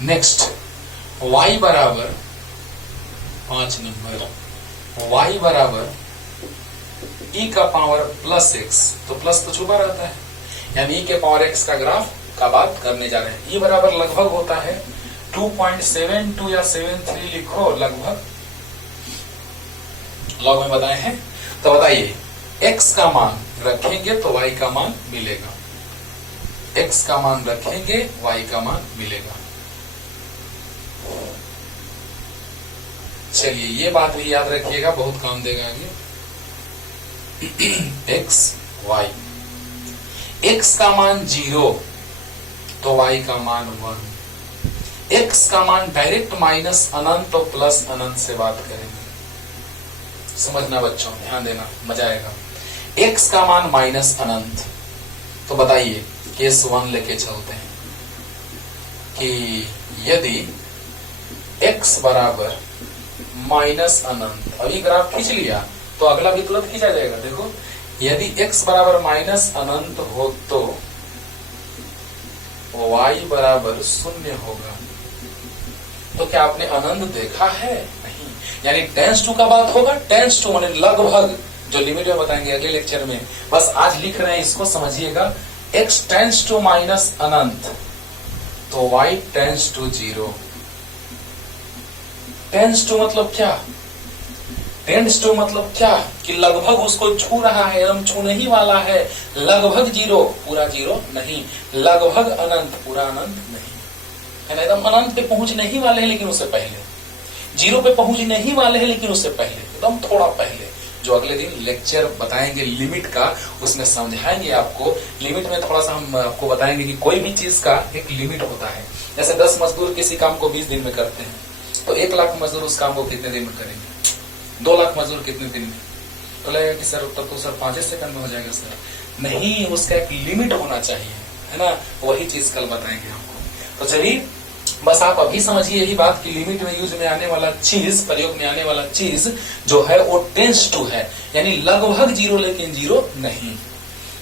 नेक्स्ट y बराबर 5 नंबर, y बराबर e का पावर +x, तो प्लस तो छुपा रहता है, यानी e के पावर x का ग्राफ का बात करने जा रहे हैं। e बराबर लगभग होता है 2.72 या 73 लिखो, लगभग लॉग में बताए हैं। तो बताइए x का मान रखेंगे तो y का मान मिलेगा, x का मान रखेंगे y का मान मिलेगा। चलिए ये बात भी याद रखिएगा, बहुत काम देगा आगे। एक्स वाई, एक्स का मान 0 तो वाई का मान 1, एक्स का मान डायरेक्ट माइनस अनंत तो प्लस अनंत से बात करेंगे। समझना बच्चों, ध्यान देना, मजा आएगा। एक्स का मान माइनस अनंत, तो बताइए केस 1 लेके चलते हैं कि यदि x बराबर माइनस अनंत, अभी ग्राफ खींच लिया तो अगला भी तुरंत खींचा जाएगा। देखो यदि x बराबर माइनस अनंत हो तो y बराबर 0 होगा। तो क्या आपने अनंत देखा है? नहीं, यानी टेंस टू का बात होगा। टेंस टू माने लगभग, जो लिमिट में बताएंगे अगले लेक्चर में, बस आज लिख रहे हैं इसको समझिएगा। x टेंस टू माइनस अनंत तो y tends to 0। Tends to मतलब क्या? टेंस टू मतलब क्या कि लगभग उसको छू रहा है, एकदम छूने ही वाला है। लगभग 0, पूरा 0 नहीं, लगभग अनंत, पूरा अनंत नहीं, है ना। एकदम अनंत पे पहुंचने ही वाले हैं लेकिन उससे पहले, 0 पे पहुंचने ही वाले हैं लेकिन उससे पहले, एकदम थोड़ा पहले। जो अगले दिन लेक्चर बताएंगे लिमिट का, उसमें समझाएंगे आपको। लिमिट में थोड़ा सा हम आपको बताएंगे कि कोई भी चीज का एक लिमिट होता है। जैसे 10 मजदूर किसी काम को 20 दिन में करते हैं, तो 1 लाख मजदूर उस काम को कितने दिन में करेंगे? 2 लाख मजदूर कितने दिन में? तो लगेगा कि सर तब तो सर 5 सेकंड में हो जाएगा। सर नहीं, उसका एक लिमिट होना चाहिए, है ना। वही चीज कल बताएंगे आपको। तो चलिए बस आप अभी समझिए यही बात कि लिमिट में यूज में आने वाला चीज, प्रयोग में आने वाला चीज जो है वो टेंस टू है, यानी लगभग 0 लेकिन 0 नहीं।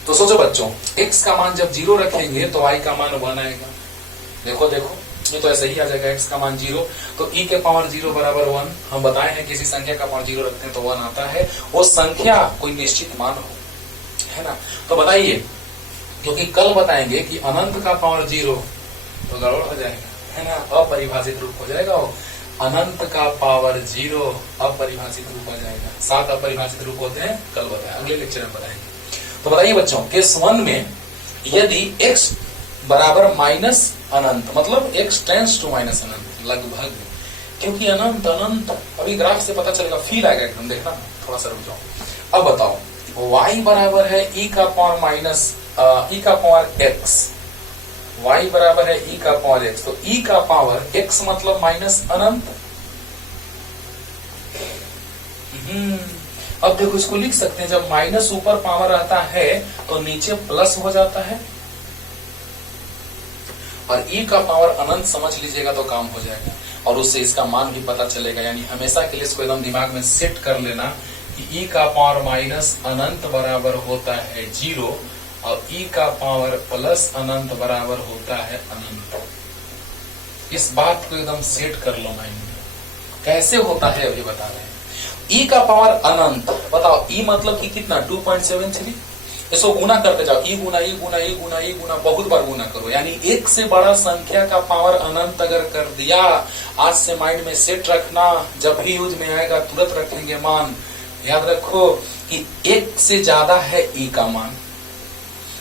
तो सोचो बच्चों, x का मान जब 0 रखेंगे तो y का मान 1 आएगा। देखो देखो, ये तो ऐसे ही आ जाएगा। x का मान 0 तो e के पावर 0 बराबर 1। हम बताए हैं किसी संख्या का पावर 0 रखते हैं तो 1 आता है। वो संख्या कोई निश्चित मान हो, है ना। तो बताइए, क्योंकि कल बताएंगे कि अनंत का पावर 0 तो गड़बड़ हो जाएगा, है ना, अपरिभाषित रूप हो जाएगा। वो अनंत का पावर 0 अपरिभाषित रूप आ जाएगा। 7 अपरिभाषित रूप होते हैं, कल बताया, अगले लेक्चर में बताएंगे। तो बताइए बच्चों, केस 1 में यदि x बराबर माइनस अनंत, मतलब x टेंस टू माइनस अनंत, लगभग, क्योंकि अनंत अनंत अभी ग्राफ से पता चलेगा, फील आएगा एकदम। देखना, थोड़ा सा रुक जाओ। अब बताओ, y बराबर है e का पावर माइनस e का पावर x, y बराबर है e का पावर x, तो e का पावर x मतलब माइनस अनंत। अब देखो इसको लिख सकते हैं, जब माइनस ऊपर पावर रहता है तो नीचे प्लस हो जाता है, और e का पावर अनंत समझ लीजिएगा तो काम हो जाएगा, और उससे इसका मान भी पता चलेगा। यानी हमेशा के लिए इसको एकदम दिमाग में सेट कर लेना कि e का पावर माइनस अनंत बराबर होता है 0 और e का पावर प्लस अनंत बराबर होता है अनंत। इस बात को एकदम सेट कर लो माइंड में। कैसे होता है अभी बता रहे हैं। e का पावर अनंत, बताओ e मतलब कि कितना? 2.73। इसको गुना करते जाओ, e गुना e गुना e गुना e गुना, बहुत बार गुना करो। यानी एक से बड़ा संख्या का पावर अनंत अगर कर दिया, आज से माइंड में सेट रखना, जब भी यूज में आएगा तुरंत रखेंगे मान। याद रखो कि 1 से ज्यादा है e का मान,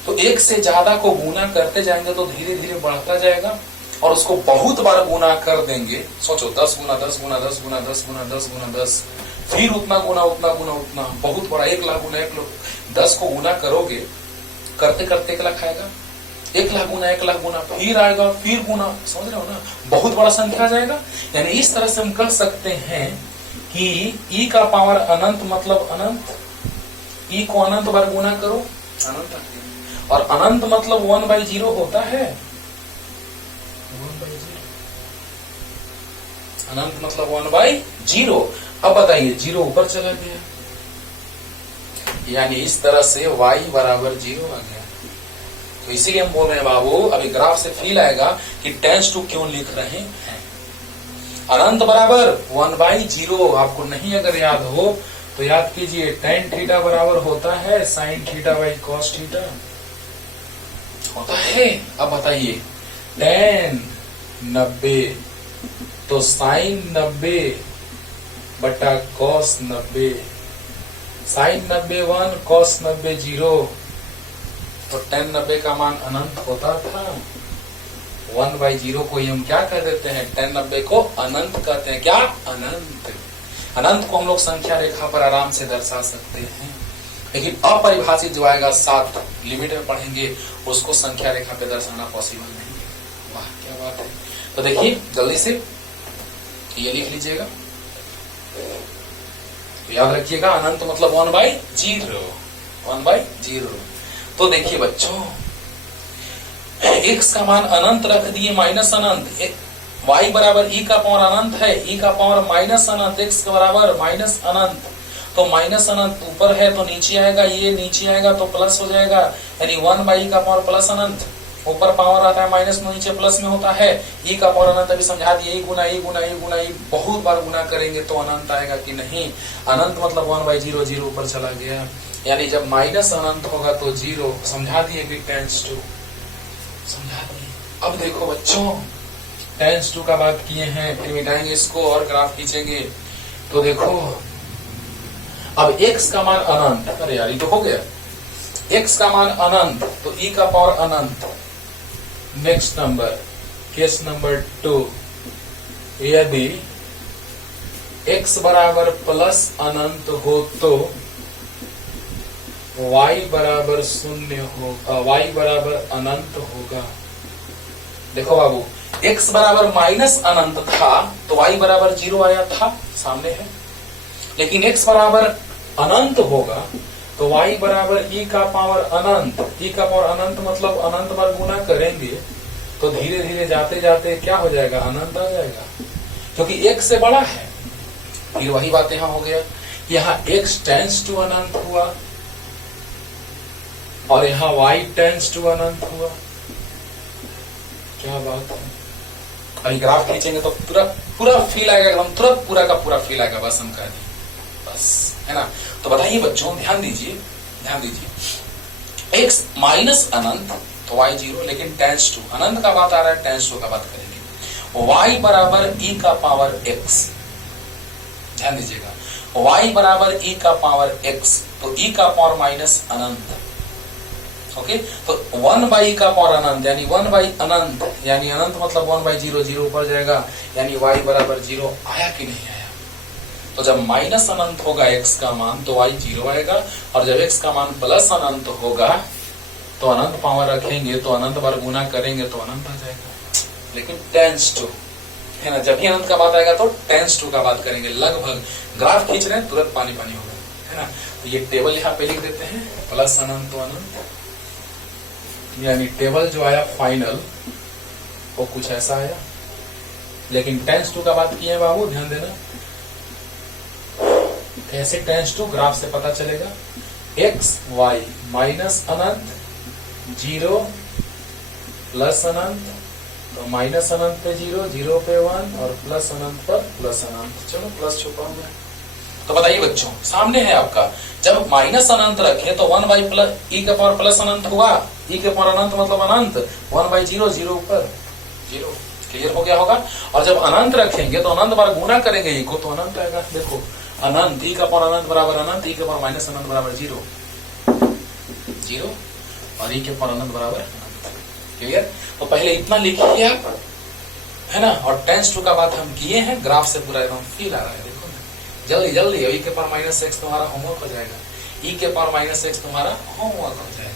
तो 1 से ज्यादा को गुना करते जाएंगे तो धीरे धीरे बढ़ता जाएगा, और उसको बहुत बार गुना कर देंगे। सोचो 10 गुना 10 गुना 10 गुना 10 गुना 10 गुना 10, फिर उतना गुना उतना गुना उतना, बहुत बड़ा 1 लाख गुना 1 लाख। 10 को गुना करोगे, करते करते 1 लाख आएगा, 1 लाख गुना 1 लाख गुना, फिर आएगा, फिर गुना, समझ रहे हो ना, बहुत बड़ा संख्या आ जाएगा। यानी इस तरह से हम कह सकते हैं कि e का पावर अनंत मतलब अनंत, e को अनंत बार गुना करो अनंत, और अनंत मतलब 1/0 होता है। 1/0 अनंत मतलब 1/0। अब बताइए 0 ऊपर चला गया, यानी इस तरह से y बराबर 0 आ गया। तो इसीलिए हम बोल रहे हैं बाबू, अभी ग्राफ से फील आएगा कि टेंस टू क्यों लिख रहे हैं। अनंत बराबर 1/0। आपको नहीं अगर याद हो तो याद कीजिए, tan थीटा बराबर होता है sin theta by cos theta, होता है। अब बताइए tan 90 तो sin 90 बटा cos 90, sin 90 1 cos 90 0, तो tan 90 का मान अनंत होता था। 1/0 को ही हम क्या कह देते हैं, tan 90 को अनंत कहते हैं। क्या? अनंत। अनंत को हम लोग संख्या रेखा पर आराम से दर्शा सकते हैं, लेकिन अपरिभाषित जो आएगा 7 लिमिट में पढ़ेंगे उसको संख्या रेखा पे दर्शाना पॉसिबल नहीं है। वाह क्या बात है। तो देखिए जल्दी से ये लिख लीजिएगा, तो याद रखिएगा अनंत मतलब 1/0, 1/0। तो देखिए बच्चों x का मान अनंत रख दिए माइनस अनंत, y बराबर e का पावर अनंत है, e का पावर माइनस अनंत, x के बराबर माइनस अनंत, तो माइनस अनंत ऊपर है तो नीचे आएगा, ये नीचे आएगा तो प्लस हो जाएगा, यानी 1/e का पावर प्लस अनंत, ऊपर पावर आता है माइनस में नीचे प्लस में होता है, e का पावर अनंत अभी समझा दिए, e गुना e गुना e गुना e बहुत बार गुना करेंगे तो अनंत आएगा कि नहीं, अनंत मतलब 1/0, 0 ऊपर चला गया, यानी जब माइनस अनंत होगा तो 0, समझा दिए कि टेंस टू, समझा दिए। अब देखो बच्चों टेंस टू का बात किए हैं, फिर मिटाएंगे इसको और ग्राफ खींचेंगे, तो देखो अब x का मान अनंत, अरे यार ये तो हो गया, x का मान अनंत तो e का पावर अनंत। नेक्स्ट नंबर केस नंबर 2, यदि x बराबर प्लस अनंत हो तो y बराबर 0 होगा, y बराबर अनंत होगा। देखो बाबू x बराबर माइनस अनंत था तो y बराबर 0 आया था, सामने है, लेकिन x बराबर अनंत होगा तो y बराबर e का पावर अनंत, e का पावर अनंत मतलब अनंत बार गुना करेंगे तो धीरे धीरे जाते जाते क्या हो जाएगा, अनंत आ जाएगा, क्योंकि x से बड़ा है। फिर वही बात यहां हो गया, यहाँ x टेंस टू अनंत हुआ और यहाँ y टेंस टू अनंत हुआ, क्या बात है। अभी ग्राफ खींचेंगे तो पूरा फील आएगा, एकदम तुरंत पूरा का पूरा फील आएगा, बस हम कह दिए बस, है ना। तो बताइए बच्चों ध्यान दीजिए, ध्यान दीजिए, x माइनस अनंत तो y 0, लेकिन टेंस टू, अनंत का बात आ रहा है, टेंस टू का बात करेंगे, y बराबर e का पावर x, ध्यान दीजिएगा, y बराबर e का पावर x, तो e का पावर माइनस अनंत, ओके, तो 1/e का पावर अनंत यानी 1/ अनंत, यानी अनंत मतलब 1/0, 0 ऊपर जाएगा, यानी y बराबर 0 आया कि नहीं आया। तो जब माइनस अनंत होगा x का मान तो y 0 आएगा, और जब x का मान प्लस अनंत होगा तो अनंत पावर रखेंगे तो अनंत बार गुना करेंगे तो अनंत आ जाएगा। लेकिन टेंस टू है ना, जब भी अनंत का बात आएगा तो टेंस टू का बात करेंगे, लगभग ग्राफ खींच रहे हैं तुरंत पानी पानी होगा, है ना। तो ये टेबल यहाँ पे लिख देते हैं, प्लस अनंत तो अनंत, यानी टेबल जो आया फाइनल वो कुछ ऐसा आया। लेकिन टेंस टू का बात किए बाबू, ध्यान देना कैसे टेंस टू, ग्राफ से पता चलेगा, x y माइनस अनंत 0 प्लस अनंत, तो माइनस अनंत पे 0, 0 पे 1 और प्लस अनंत पर प्लस अनंत, चलो प्लस छुपा हुआ है। तो बताइए बच्चों सामने है आपका, जब माइनस अनंत रखे तो 1/e का पावर प्लस अनंत हुआ, e के पावर अनंत मतलब अनंत, 1/0, 0 ऊपर 0, क्लियर हो गया होगा। और जब अनंत रखेंगे तो अनंत बार गुना करेंगे e को तो अनंत आएगा। देखो अनंत, e का पावर अनंत बराबर अनंत, e के पावर माइनस अनंत बराबर 0, 0 और e के पावर अनंत बराबर अनंत, क्लियर। तो पहले इतना लिखिए आप, है ना, और टेंस टू का बात हम किए हैं, ग्राफ से पूरा एकदम फील आ रहा है, देखो ना जल्दी जल्दी, e के पावर माइनस x तुम्हारा होमवर्क हो जाएगा, e के पावर माइनस x तुम्हारा होमवर्क हो जाएगा,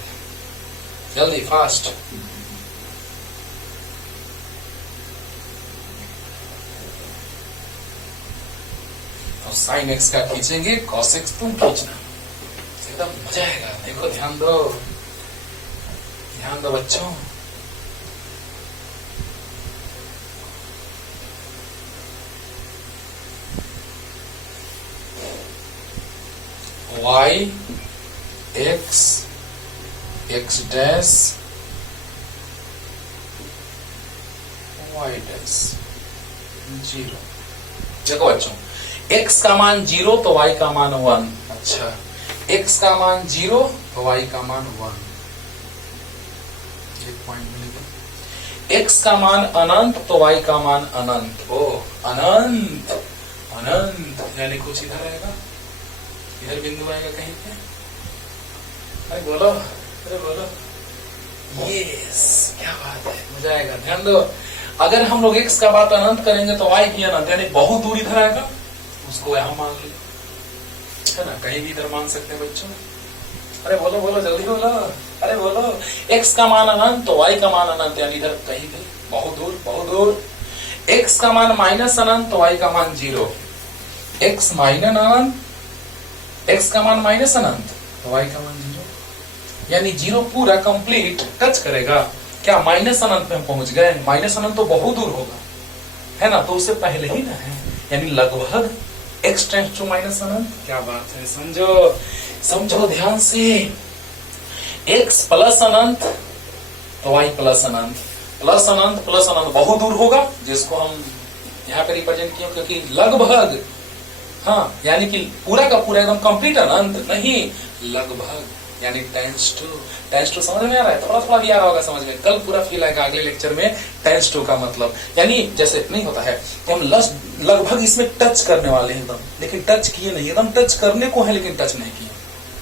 जल्दी फास्ट। तो साइन x का खींचेंगे, cos x तुम खींचना, एकदम मजा आएगा। देखो ध्यान दो, ध्यान दो बच्चों, y x x dash y dash 0। देखो बच्चों x का मान 0 तो y का मान 1, अच्छा x का मान 0 तो y का मान 1, एक पॉइंट मिलेगा। x का मान अनंत तो y का मान अनंत, ओ अनंत अनंत यानी कुछ इधर आएगा, इधर बिंदु आएगा कहीं पे, अरे बोलो, अरे बोलो, यस क्या बात है, मजा आएगा। ध्यान दो, अगर हम लोग x का बात अनंत करेंगे तो y भी अनंत, यानी बहुत दूर इधर आएगा, उसको यहां मान लो, है ना, कहीं भी इधर मान सकते हैं बच्चों। अरे बोलो बोलो जल्दी बोलो, अरे बोलो। x का मान अनंत तो y का मान अनंत, यानी इधर कहीं भी, बहुत दूर बहुत दूर। x का मान माइनस अनंत तो y का मान 0, x माइनस अनंत, x का मान माइनस अनंत तो y का मान 0, यानी 0 पूरा कंप्लीट टच करेगा। क्या माइनस अनंत में हम पहुंच गए? माइनस अनंत तो बहुत दूर होगा, है ना, तो उससे पहले ही ना है, यानी लगभग x टेंड्स टू माइनस अनंत। क्या बात है, समझो समझो ध्यान से। x प्लस अनंत तो y प्लस अनंत, प्लस अनंत बहुत दूर होगा, जिसको हम यहाँ पे रिप्रेजेंट किए, क्योंकि लगभग, हाँ, यानी कि पूरा का पूरा एकदम कंप्लीट अनंत नहीं, लगभग, यानी टेंस टू समझ में आ रहा है? थोड़ा थोड़ा भी आ रहा होगा समझ में, कल पूरा फील आएगा अगले लेक्चर में। टेंस टू का मतलब यानी जैसे नहीं होता है कि हम लगभग इसमें टच करने वाले हैं एकदम, लेकिन टच किए नहीं, एकदम टच करने को है लेकिन टच नहीं किए,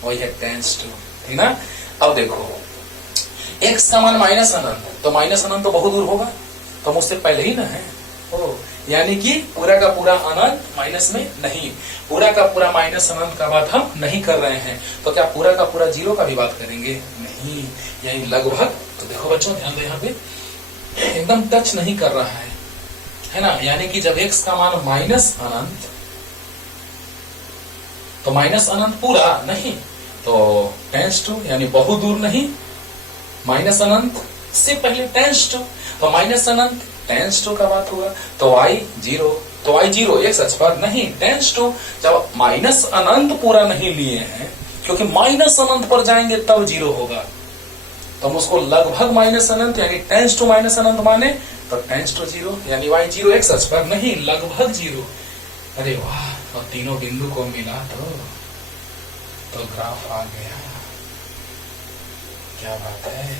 वही है टेंस टू, ठीक ना। अब देखो x का मान माइनस अनंत, तो माइनस अनंत तो बहुत दूर होगा, तो हम उससे पहले ही ना है, यानी कि पूरा का पूरा अनंत माइनस में नहीं, पूरा का पूरा माइनस अनंत का बात हम नहीं कर रहे हैं, तो क्या पूरा का पूरा 0 का भी बात करेंगे? नहीं, यानी लगभग। तो देखो बच्चों ध्यान दो, यहाँ पे एकदम टच नहीं कर रहा है ना, यानी कि जब x का मान माइनस अनंत, तो माइनस अनंत पूरा नहीं, तो टेंस टू, यानी बहुत दूर नहीं, माइनस अनंत से पहले टेंस टू, तो माइनस अनंत टेंस टू का बात हुआ, तो y 0, तो y 0 एक सच बात नहीं, टेंस टू। जब माइनस अनंत पूरा नहीं लिए हैं, क्योंकि माइनस अनंत पर जाएंगे तब 0 होगा, तो हम उसको लगभग माइनस अनंत यानी टेंस टू माइनस अनंत माने, तो टेंस टू 0, यानी y 0 एक सच बात नहीं, लगभग 0। अरे वाह, और तीनों बिंदु को मिला तो ग्राफ आ गया। क्या बात है,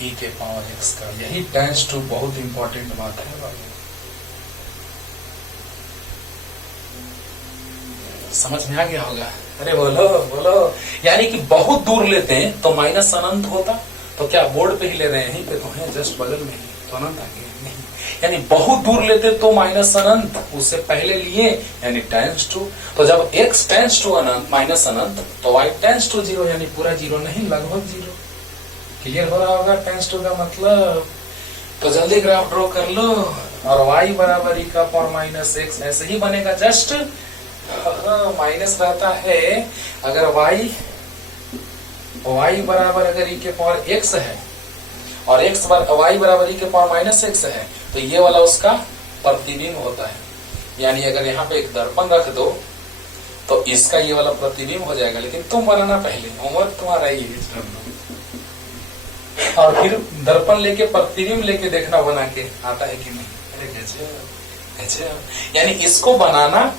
e के पावर x का, यही टेंस टू बहुत इंपॉर्टेंट बात है भाई, समझ में आ गया होगा? अरे बोलो बोलो, यानी कि बहुत दूर लेते हैं तो माइनस अनंत होता, तो क्या बोर्ड पे ही ले रहे हैं, यहीं पे तो है जस्ट बगल में ही, तो अनंत आ गया नहीं, यानी बहुत दूर लेते तो माइनस अनंत, उससे पहले लिए यानी टेंस टू, तो जब x टेंस टू अनंत माइनस अनंत, तो y टेंस टू 0, यानी पूरा 0 नहीं, लगभग 0। क्लियर हो रहा होगा टेंस टू का मतलब? तो जल्दी ग्राफ ड्रॉ कर लो, और y बराबर e का पावर माइनस x ऐसे ही बनेगा, जस्ट माइनस रहता है अगर y बराबर अगर e के पावर x है, और y बराबर e के पावर माइनस x है, तो ये वाला उसका प्रतिबिंब होता है, यानी अगर यहाँ पे एक दर्पण रख दो तो इसका ये वाला प्रतिबिंब हो जाएगा, लेकिन तुम बनाना पहले, होमवर्क तुम्हारा ही है, और फिर दर्पण लेके प्रतिबिंब लेके देखना बना के आता है कि नहीं। अरे गजब, यानी इसको बनाना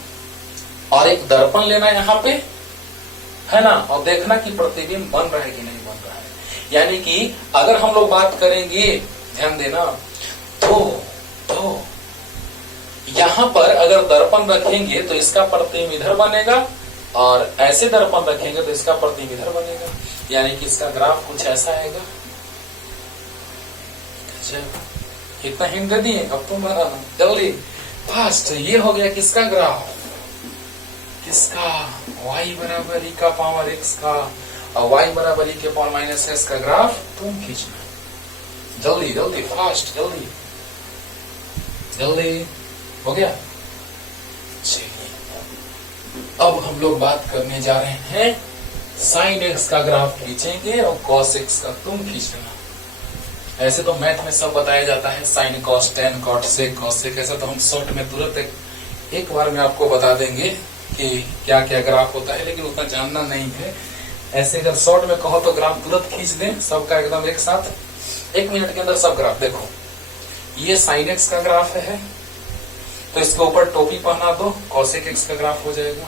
और एक दर्पण लेना यहाँ पे, है ना, और देखना कि प्रतिबिंब बन रहा है कि नहीं बन रहा है। यानी कि अगर हम लोग बात करेंगे, ध्यान देना, तो यहाँ पर अगर दर्पण रखेंगे तो इसका प्रतिबिंब इधर बनेगा, और ऐसे दर्पण रखेंगे तो इसका प्रतिबिंब इधर बनेगा, यानी कि इसका ग्राफ कुछ ऐसा आएगा। इतना हिंट दे दिए, अब तुम बनाना जल्दी फास्ट। ये हो गया किसका ग्राफ, किसका, y बराबर e का पावर x का, और y बराबर e के पावर माइनस x का ग्राफ तुम खींचना, जल्दी जल्दी फास्ट, जल्दी जल्दी, हो गया। चलिए अब हम लोग बात करने जा रहे हैं साइन x का ग्राफ खींचेंगे, और कॉस x का तुम खींचना। ऐसे तो मैथ में सब बताया जाता है, sine cos tan cot sec cosec, ऐसा तो हम शॉर्ट में तुरंत एक बार में आपको बता देंगे कि क्या क्या ग्राफ होता है, लेकिन उतना जानना नहीं है। ऐसे अगर शॉर्ट में कहो तो ग्राफ तुरंत खींच दें सबका एकदम एक साथ, 1 मिनट के अंदर सब ग्राफ। देखो ये साइन एक्स का ग्राफ है, तो इसके ऊपर टोपी पहना दो, कॉसेक एक्स का ग्राफ हो जाएगा।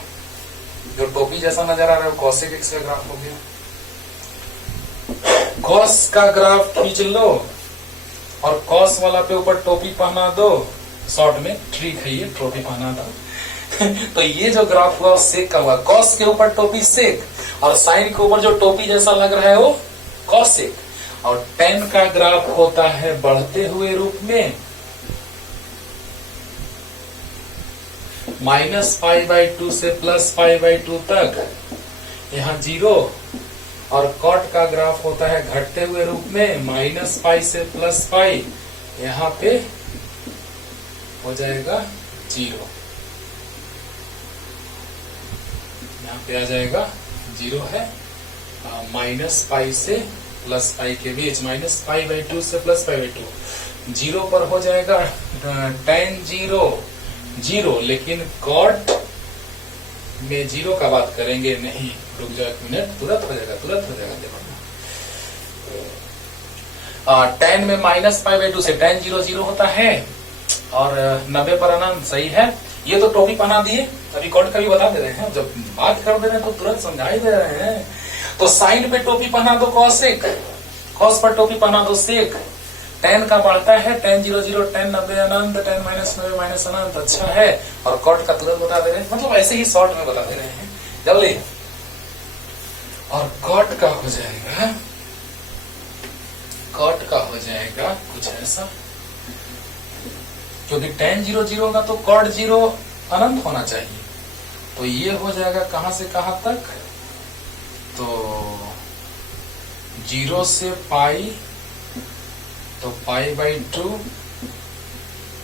जो टोपी जैसा नजर आ रहा है वो कॉसेक एक्स का ग्राफ हो गया। कॉस का ग्राफ खींच लो, और कॉस वाला पे ऊपर टोपी पहना दो, शॉर्ट में ट्रिक है ये, टोपी पहना दो। तो ये जो ग्राफ हुआ सेक का हुआ, कॉस के ऊपर टोपी सेक, और साइन के ऊपर जो टोपी जैसा लग रहा है वो कॉसेक। और टेन का ग्राफ होता है बढ़ते हुए रूप में, -π/2 से +π/2 तक यहाँ 0, और कॉट का ग्राफ होता है घटते हुए रूप में -π से +π, यहाँ पे हो जाएगा 0, यहाँ पे आ जाएगा 0 है, -π से +π के बीच, -π/2 से +π/2, 0 पर हो जाएगा tan 0, लेकिन कॉट में 0 का बात करेंगे नहीं, रुक जाओ 1 मिनट, तुरंत हो जाएगा देखो। tan में -π/2 से tan 0 होता है, और 90 पर अनंत, सही है। ये तो टोपी पहना दिए, अभी कॉट का भी बता दे रहे हैं, जब बात कर दे रहे हैं तो तुरंत समझा ही दे रहे हैं। तो साइन पे टोपी पहना दो कॉसेक, कॉस पर टोपी पहना दो सेक, tan का बढ़ता है tan 0 tan 90 अनंत, tan -90 अनंत, अच्छा है। और कॉट का तुरंत बता दे रहे हैं, मतलब ऐसे ही शॉर्ट में बता दे रहे हैं जल्दी। और कॉट का हो जाएगा, कुछ ऐसा, क्योंकि tan 0 का तो कॉट 0 अनंत होना चाहिए, तो ये हो जाएगा कहां से कहां तक, तो 0 से पाई, तो π/2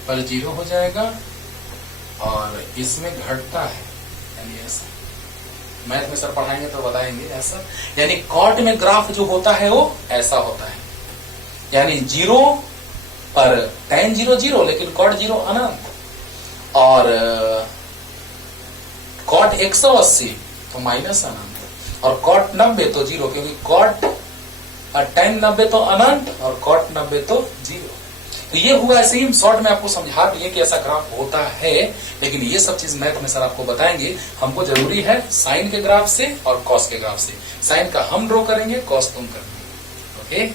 पर 0 हो जाएगा, और इसमें घटता है, यानी ऐसा मैथ में सर पढ़ाएंगे तो बताएंगे ऐसा, यानी कॉट में ग्राफ जो होता है वो ऐसा होता है, यानी 0 पर tan 0 लेकिन कॉट 0 अनंत, और कॉट 180 तो माइनस अनंत, और कॉट 90 तो 0, क्योंकि कॉट tan 90 तो अनंत और कॉट 90 तो 0। तो ये हुआ, ऐसे ही शॉर्ट में आपको समझा दिए कि ऐसा ग्राफ होता है, लेकिन ये सब चीज मैथ में सर आपको बताएंगे। हमको जरूरी है साइन के ग्राफ से और कॉस के ग्राफ से, साइन का हम ड्रॉ करेंगे, कॉस तुम करेंगे, ओके।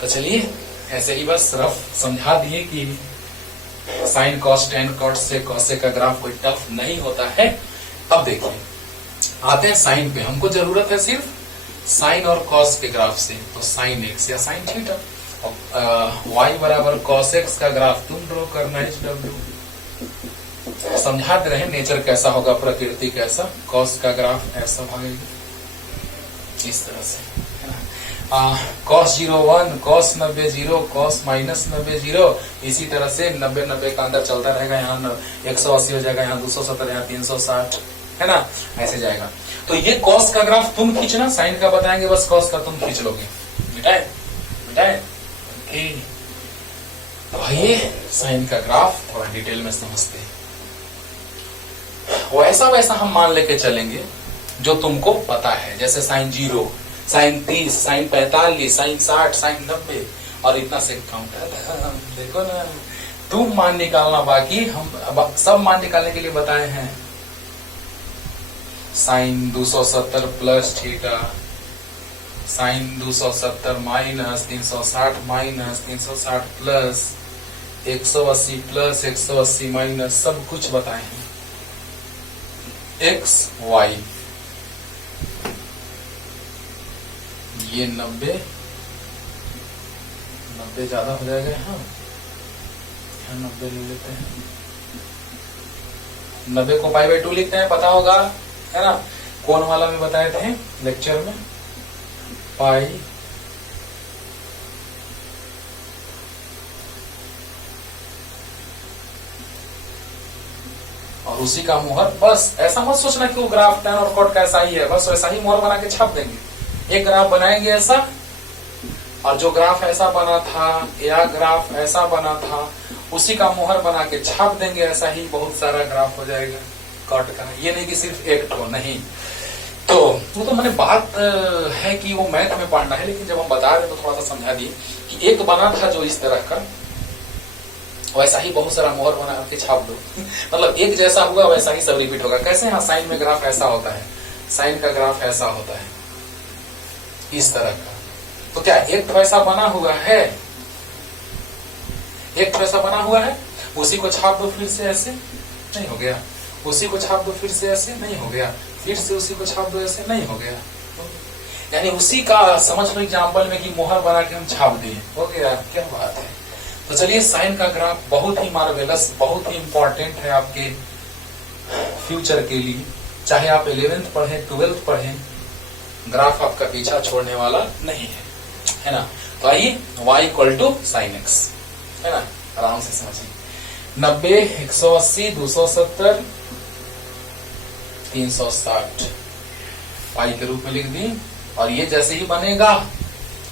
तो चलिए ऐसे ही बस रफ समझा दिए कि साइन कॉस टेन कॉट से कॉस का ग्राफ कोई टफ नहीं होता है। अब देखिए आते हैं साइन पे, हमको जरूरत है सिर्फ साइन और कॉस के ग्राफ से, तो साइन एक्स या साइन थीटा, y बराबर कॉस एक्स का ग्राफ तुम ड्रॉ करना है, w समझा दे रहे नेचर कैसा होगा, प्रकृति कैसा, कॉस का ग्राफ ऐसा भागेगा इस तरह से, cos 0 1, cos 90 0, cos -90 0, इसी तरह से 90 का अंदर चलता रहेगा, यहाँ 180 हो जाएगा, यहाँ 270, यहाँ 360, है ना, ऐसे जाएगा। तो ये cos का ग्राफ तुम खींचना, साइन का बताएंगे, बस cos का तुम खींच लोगे, मिटाए ओके। तो आइए साइन का ग्राफ थोड़ा डिटेल में समझते हैं। वैसा हम मान लेके चलेंगे जो तुमको पता है, जैसे sine 0, sine 30, sine 45, sine 60, sine 90, और इतना से काउंटर, देखो ना, तुम मान निकालना, बाकी हम सब मान निकालने के लिए बताए हैं। Sine 270 plus theta, sine 270 minus 360 minus 360 plus 180 plus 180 minus, सब कुछ बताए हैं। एक्स वाई, ये 90 ज्यादा हो जाएगा, यहाँ 90 ले लेते हैं, 90 को π/2 लिखते हैं, पता होगा, है ना, कौन वाला में बताए थे लेक्चर में, पाई और उसी का मुहर, बस ऐसा मत सोचना कि वो ग्राफ टेन और कॉट का ऐसा ही है, बस वैसा ही मुहर बना के छाप देंगे। एक ग्राफ बनाएंगे ऐसा, और जो ग्राफ ऐसा बना था या ग्राफ ऐसा बना था, उसी का मुहर बना के छाप देंगे, ऐसा ही बहुत सारा ग्राफ हो जाएगा कॉट का। ये नहीं कि सिर्फ एक ठो, नहीं। तो वो तो मैंने बात है कि वो मैथ में पढ़ना है, लेकिन जब हम बता रहे तो थोड़ा सा समझा दिए कि एक बना था जो इस तरह का, वैसा ही बहुत सारा मोहर बना के छाप दो मतलब एक जैसा हुआ वैसा ही सब रिपीट होगा। कैसे? हाँ, साइन में ग्राफ ऐसा होता है, साइन का ग्राफ ऐसा होता है, इस तरह का। तो क्या एक तो ऐसा बना हुआ है, एक तो ऐसा बना हुआ है, उसी को छाप दो फिर से ऐसे, नहीं हो गया। उसी को छाप दो फिर से ऐसे, नहीं हो गया। फिर से उसी को छाप दो ऐसे, नहीं हो गया। यानी उसी का समझ लो एग्जाम्पल में कि मोहर बना के हम छाप दिए, हो गया। क्या बात है। तो चलिए, साइन का ग्राफ बहुत ही मार्वेलस, बहुत ही इंपॉर्टेंट है आपके फ्यूचर के लिए, चाहे आप 11th पढ़ें 12th पढ़ें, ग्राफ आपका पीछा छोड़ने वाला नहीं है ना। तो आइए y equal to sine x, है ना, आराम से समझिए। 90, 180, 270, 360 पाई के रूप में लिख दी। और ये जैसे ही बनेगा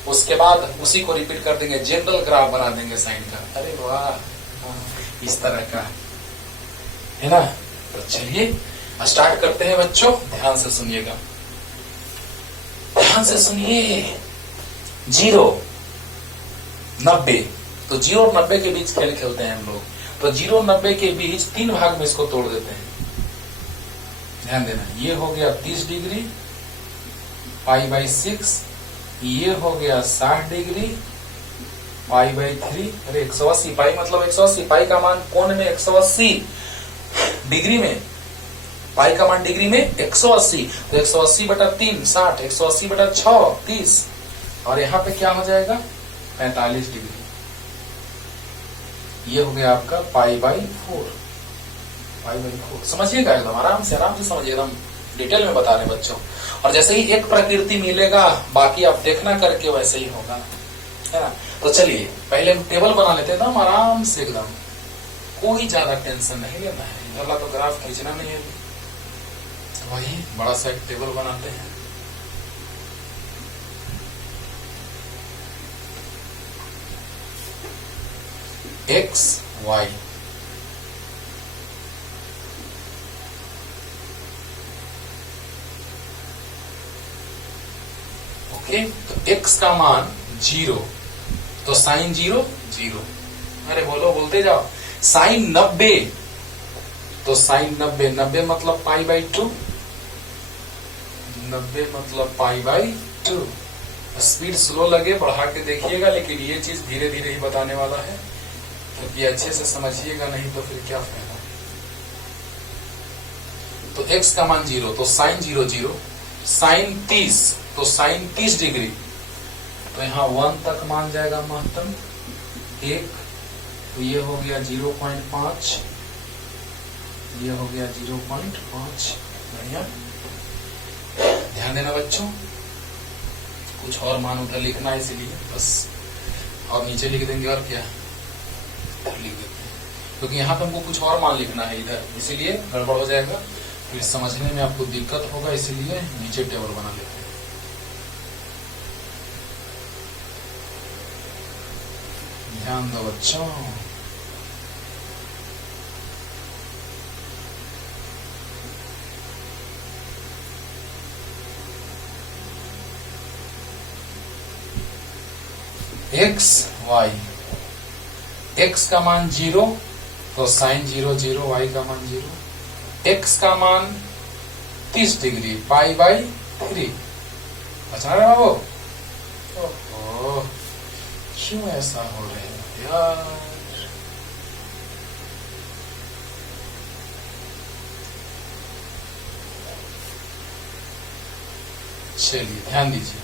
उसके बाद उसी को रिपीट कर देंगे, जनरल ग्राफ बना देंगे साइन का। अरे वाह, इस तरह का, है ना। तो चलिए स्टार्ट करते हैं बच्चों, ध्यान से सुनिएगा, ध्यान से सुनिए। 0, 90, तो 0 और 90 के बीच खेल खेलते हैं हम लोग। तो 0 और 90 के बीच 3 भाग में इसको तोड़ देते हैं, ध्यान देना। ये हो गया 30 डिग्री π/6, ये हो गया 60 डिग्री π/3। अरे 180, पाई मतलब 180, पाई का मान कोण में 180 डिग्री में, पाई का मान डिग्री में 180, तो 180/3 60, 180/6 30, और यहाँ पे क्या हो जाएगा 45 डिग्री। ये हो गया आपका π/4, समझिएगा एकदम आराम से समझिएगा, हम डिटेल में बता रहे हैं बच्चों। और जैसे ही एक प्रकृति मिलेगा बाकी आप देखना करके वैसे ही होगा, है ना। तो चलिए पहले हम टेबल बना लेते हैं एकदम आराम से, एकदम कोई ज्यादा टेंशन नहीं लेना है, इधर तो ग्राफ खींचना नहीं है। वही बड़ा सा एक टेबल बनाते हैं। X y, okay. तो x का मान 0, तो साइन 0 0। अरे बोलो, बोलते जाओ। साइन 90, तो साइन 90, 90 मतलब π/2, 90 मतलब π/2। स्पीड स्लो लगे बढ़ा के देखिएगा, लेकिन ये चीज धीरे धीरे ही बताने वाला है, क्योंकि अच्छे से समझिएगा नहीं तो फिर क्या फायदा। तो x का मान 0, तो साइन 0 0। साइन 30, तो साइन 30 डिग्री, तो यहाँ 1 तक मान जाएगा महत्तम 1, तो ये हो गया 0.5, ये हो गया 0.5। बढ़िया, ध्यान देना बच्चों, कुछ और मान उधर लिखना है इसलिए बस, और नीचे लिख देंगे और क्या लिख देते हैं, क्योंकि यहाँ पे हमको कुछ और मान लिखना है इधर, इसीलिए गड़बड़ हो जाएगा, फिर समझने में आपको दिक्कत होगा, इसीलिए नीचे टेबल बना लेते हैं। ध्यान दो बच्चों। एक्स वाई, एक्स का मान 0, तो साइन 0 0, वाई का मान 0। एक्स का मान 30 डिग्री π/3। बचा रहे बाबू, ओहो क्यों ऐसा हो रहा है यार। चलिए ध्यान दीजिए,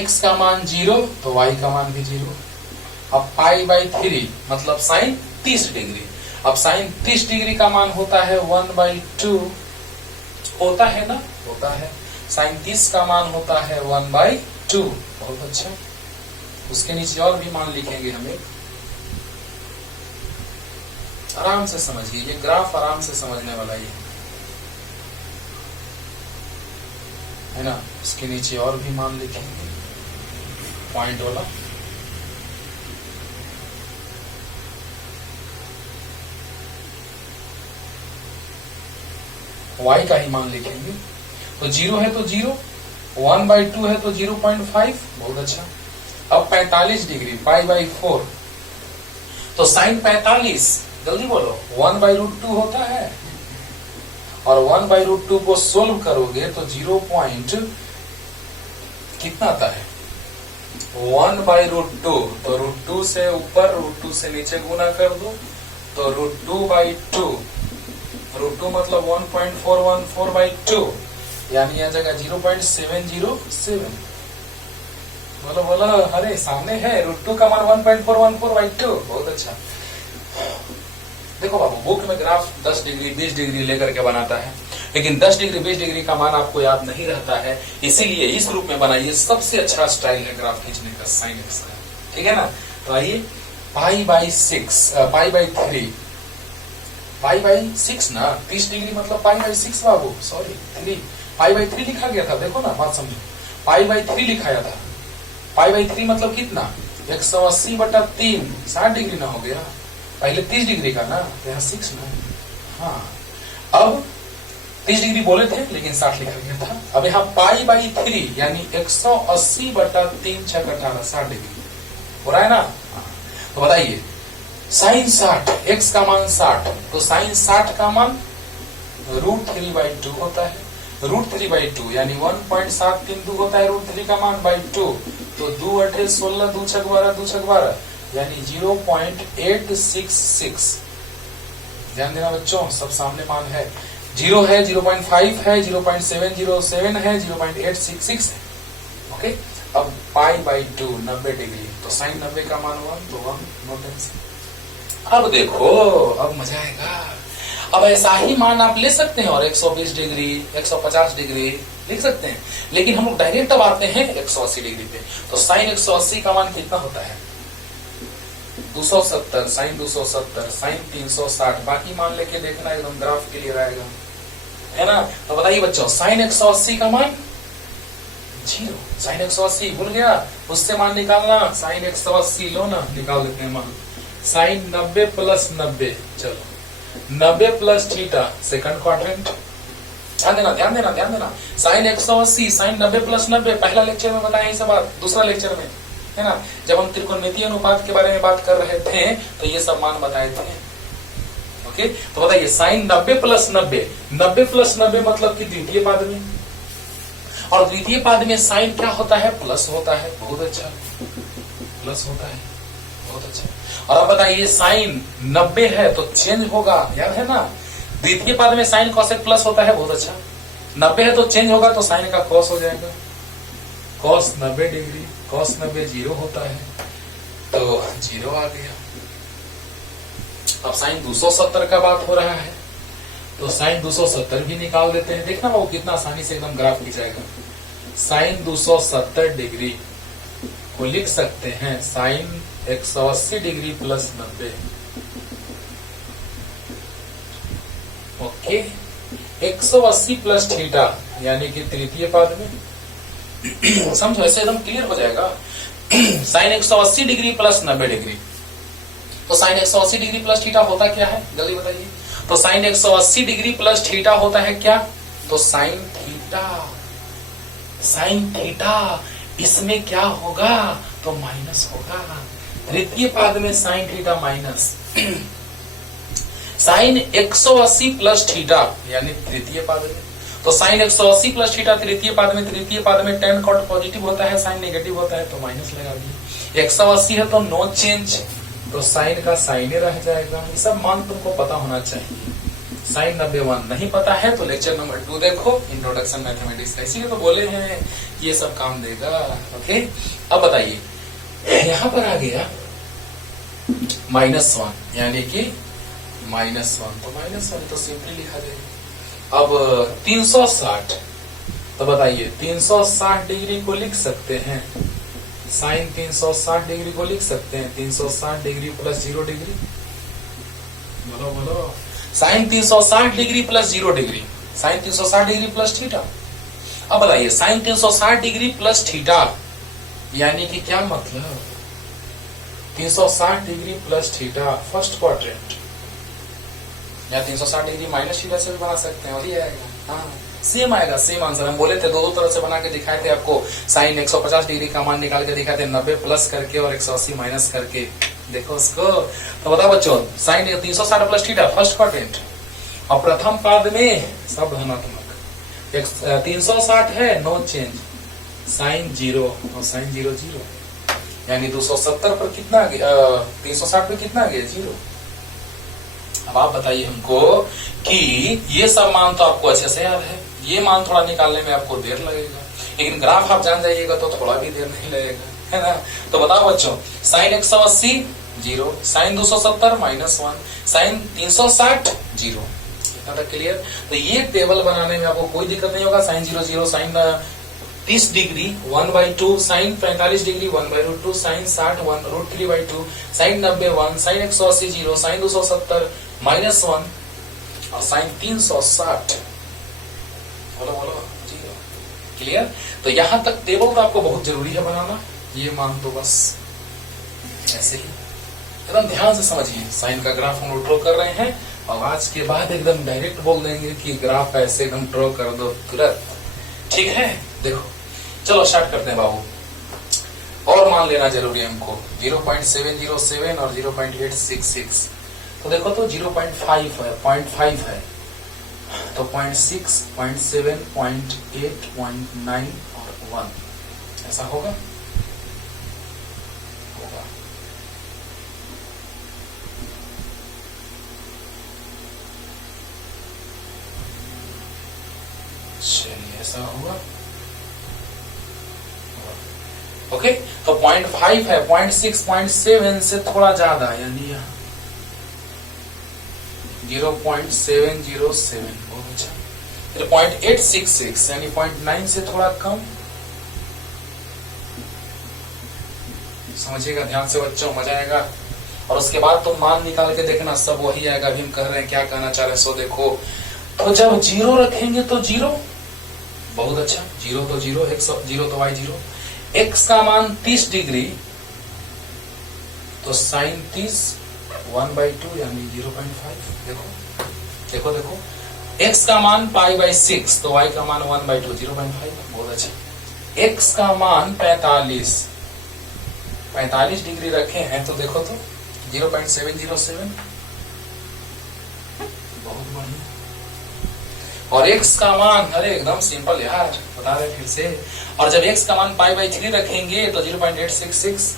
x का मान 0, तो y का मान भी 0। अब π/3 मतलब साइन 30 डिग्री। अब साइन 30 डिग्री का मान होता है 1/2, होता है ना, होता है। साइन 30 का मान होता है 1/2। बहुत अच्छा, उसके नीचे और भी मान लिखेंगे हमें, आराम से समझिए, ये ग्राफ आराम से समझने वाला ही है ना। उसके नीचे और भी मान लिखेंगे पॉइंट वाला। y का ही मान लिखेंगे, तो 0 है तो 0, 1/2 है तो 0.5। बहुत अच्छा। अब 45 डिग्री π/4, तो साइन 45, जल्दी बोलो, 1/√2 होता है, और 1/√2 को सोल्व करोगे तो 0 पॉइंट कितना आता है 1/√2, तो √2 से ऊपर √2 से नीचे गुना कर दो, तो √2/2, √2 मतलब 1.414/2, यानी यह जगह 0.707। बोलो बोलो, अरे सामने है, √2 का मान 1.414/2। बहुत अच्छा। देखो बाबू, बुक में ग्राफ 10 डिग्री 20 डिग्री लेकर के बनाता है, लेकिन 10 डिग्री 20 डिग्री का मान आपको याद नहीं रहता है, इसीलिए इस रूप में बनाइए। सबसे अच्छा स्टाइल है ग्राफ खींचने का साइन एक्स का, ठीक है ना। तो आइए पाई बाई 6 ना, 30 डिग्री मतलब pi by 6 Babu, sorry 3, pi by 3 लिखा गया था, देखो ना बात समझो, पाई बाई 3 लिखाया था। पाई बाई 3 मतलब कितना, 180/3, 60 डिग्री ना हो गया, पहले 30 डिग्री का ना, तो यहाँ 6 ना। हाँ, अब 30 डिग्री बोले थे लेकिन 60 लिखा गया था। अब यहाँ पाई बाई 3 यानी 180/3 6 18 60 डिग्री हो रहा है ना। तो बताइए साइन 60, एक्स का मान 60, तो साइन 60 का मान √3/2 होता है। √3/2 यानी 1.732 होता है √3 का मान बाई 2, तो 2 8 16 2 6 12 2 6 12 यानी 0.866। ध्यान देना बच्चों, सब सामने मान है, 0 है, 0.5 है, 0.707 है, 0.866 है। ओके, अब पाई बाई 2 90 डिग्री, तो साइन 90 का मान 1, तो 1 नो टेंशन। अब देखो, अब मजा आएगा। अब ऐसा ही मान आप ले सकते हैं और 120 डिग्री 150 डिग्री लिख सकते हैं, लेकिन हम लोग डायरेक्ट अब आते हैं 180 डिग्री पे। तो साइन 180 का मान कितना होता है, 270, साइन 270, साइन 360, बाकी मान लेके देखना, एकदम ग्राफ क्लियर आएगा, है ना। तो बताइए बच्चों, साइन 180 का मान 0, साइन 180 भूल गया, उससे मान निकालना, साइन 180 लो ना, निकाल देते हैं मान, साइन 90 प्लस 90, चलो 90 प्लस थीटा सेकंड क्वाड्रेंट। ध्यान देना ध्यान देना ध्यान देना, साइन 180 साइन 90 प्लस 90 पहला लेक्चर में बताया ये सब बात, दूसरा लेक्चर में, है ना, जब हम त्रिकोणमितीय अनुपात के बारे में बात कर रहे थे तो ये सब मान बताए थे। ओके, तो बताइए साइन 90 प्लस 90, 90 प्लस 90 मतलब कि द्वितीय पाद में, और द्वितीय पाद में साइन क्या होता है, प्लस होता है। बहुत अच्छा, प्लस होता है, बहुत अच्छा। और अब बताइए साइन 90 है तो चेंज होगा, याद है ना, द्वितीय पाद में साइन कॉसेक प्लस होता है। बहुत अच्छा, 90 है तो चेंज होगा, तो साइन का कॉस हो जाएगा, कॉस 90 डिग्री, कॉस 90 0 होता है, तो 0 आ गया। अब साइन 270 का बात हो रहा है, तो साइन 270 भी निकाल देते हैं। देखना वो कितना आसानी से एकदम ग्राफ खींचाएगा। साइन 270 डिग्री को लिख सकते हैं sine 180 degree plus 90। Okay, 180 plus theta यानी कि तृतीय पाद में, समझो ऐसे एकदम क्लियर हो जाएगा। साइन 180 डिग्री प्लस 90 डिग्री, तो साइन 180 डिग्री प्लस थीटा होता क्या है, जल्दी बताइए। तो साइन 180 डिग्री प्लस थीटा होता है क्या, तो साइन थीटा, साइन थीटा इसमें क्या होगा, तो माइनस होगा। तृतीय पाद में sine theta minus, sine 180 plus theta यानी तृतीय पाद में, तो साइन 180 प्लस थीटा तृतीय पाद में, तृतीय पाद में tan कॉट पॉजिटिव होता है, साइन नेगेटिव होता है, तो माइनस लगा दिए। 180 है तो नो चेंज, तो साइन का साइन रह जाएगा। ये सब मान तुमको पता होना चाहिए। साइन 91 नहीं पता है तो लेक्चर नंबर 2 देखो, इंट्रोडक्शन मैथमेटिक्स का, इसीलिए तो बोले हैं ये सब काम देगा। ओके, अब बताइए यहां पर आ गया -1 यानी कि -1, तो -1 तो सिंपली लिखा जाएगा। अब 360, तो बताइए 360 डिग्री को लिख सकते हैं, साइन 360 डिग्री को लिख सकते हैं 360 डिग्री प्लस 0 डिग्री, बोलो बोलो, sine 360 degree plus 0 degree, sine 360 degree plus theta. अब बताइए साइन 360 डिग्री प्लस थीटा यानी कि क्या मतलब, 360 degree plus theta first quadrant, या 360 डिग्री माइनस थीटा से भी बना सकते हैं, वही आएगा। हाँ, सेम आएगा, सेम आंसर। हम बोले थे दो तरह से बना के दिखाए थे आपको, साइन 150 डिग्री का मान निकाल के दिखाए थे, 90 प्लस करके और 180 माइनस करके, देखो उसको। तो बताओ बच्चों, sine 360 plus theta first quadrant, और प्रथम पाद में सब धनात्मक, 360 है नो चेंज, साइन 0 और साइन 0 0, यानी 270 पर कितना आ गया, 360 पे कितना आ गया, 0। अब आप बताइए हमको कि ये सब मान तो आपको अच्छे से याद है, ये मान थोड़ा निकालने में आपको देर लगेगा, लेकिन ग्राफ आप जान जाइएगा तो थोड़ा भी देर नहीं लगेगा, है ना। तो बताओ बच्चों, sine 180 zero, sine 270 -1, sine 360 zero. इतना तक क्लियर। तो ये टेबल बनाने में आपको कोई दिक्कत नहीं होगा। Sine 0 0, sine 30 degree 1/2, sine 45 degree 1/√2, sine 60 1√3/2, sine 90 1, sine 180 0, sine 270 -1 और साइन 360 बोलो बोलो जीरो। क्लियर। तो यहां तक टेबल तो आपको बहुत जरूरी है बनाना, ये मान दो बस ऐसे ही एकदम ध्यान से समझिए। साइन का ग्राफ हम लोग ड्रॉ कर रहे हैं और आज के बाद एकदम डायरेक्ट बोल देंगे कि ग्राफ ऐसे एकदम ड्रॉ कर दो तुरंत। ठीक है, देखो चलो स्टार्ट करते हैं बाबू। और मान लेना जरूरी है हमको 0.707 और 0.866। तो देखो तो 0.5 है, 0.5 है तो 0.6, 0.7, 0.8, 0.9 और 1 ऐसा होगा। चलिए ऐसा होगा। ओके, तो 0.5 है, 0.6, 0.7 से थोड़ा ज्यादा यानी 0.707 बहुत अच्छा। फिर 0.866 यानी 0.9 से थोड़ा कम। समझिएगा ध्यान से बच्चों, मजा आएगा। और उसके बाद तुम मान निकाल के देखना, सब वही आएगा। अभी हम कह रहे हैं क्या कहना चाह रहे हैं, सो देखो। तो जब जीरो रखेंगे तो जीरो, बहुत अच्छा। जीरो तो जीरो, x जीरो तो y जीरो। x का मान 30 डिग्री तो साइन 30 1/2 यानी 0.5। देखो देखो देखो, x का मान π/6 तो y का मान 1/2 0.5। बहुत अच्छा। x का मान 45 डिग्री रखे हैं तो देखो तो 0.707। बहुत बढ़िया। और x का मान, अरे एकदम सिंपल यार, बता रहे फिर से। और जब x का मान π/3 रखेंगे तो 0.866।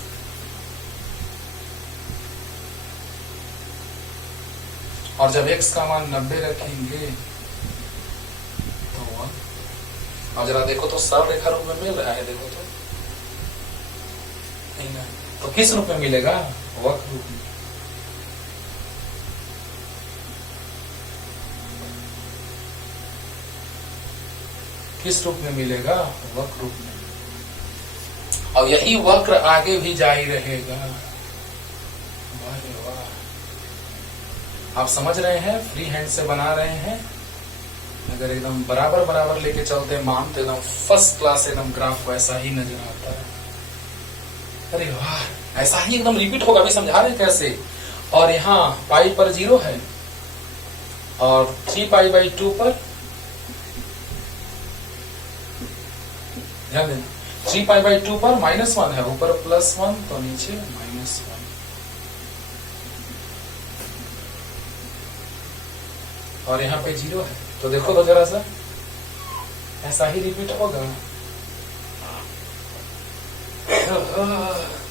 और जब x का मान 90 रखेंगे तो 1। और जरा देखो तो सब रेखा रूप में मिल रहा है, देखो तो नहीं ना, तो किस रूप में मिलेगा? वक्र रूप में। किस रूप में मिलेगा? वक्र रूप में। और यही वक्र आगे भी जारी रहेगा। वाह वाह, आप समझ रहे हैं, फ्री हैंड से बना रहे हैं। अगर एकदम बराबर बराबर लेके चलते मान तो एकदम फर्स्ट क्लास एकदम ग्राफ वैसा ही नजर आता है। अरे वाह, ऐसा ही एकदम रिपीट होगा। अभी समझा रहे कैसे। और यहाँ पाई पर 0 है और 3π/2 पर ध्यान देना, 3π/2 पर -1 है, ऊपर +1 तो नीचे -1। और यहाँ पे 0 है तो देखो तो जरा सा, ऐसा ही रिपीट होगा।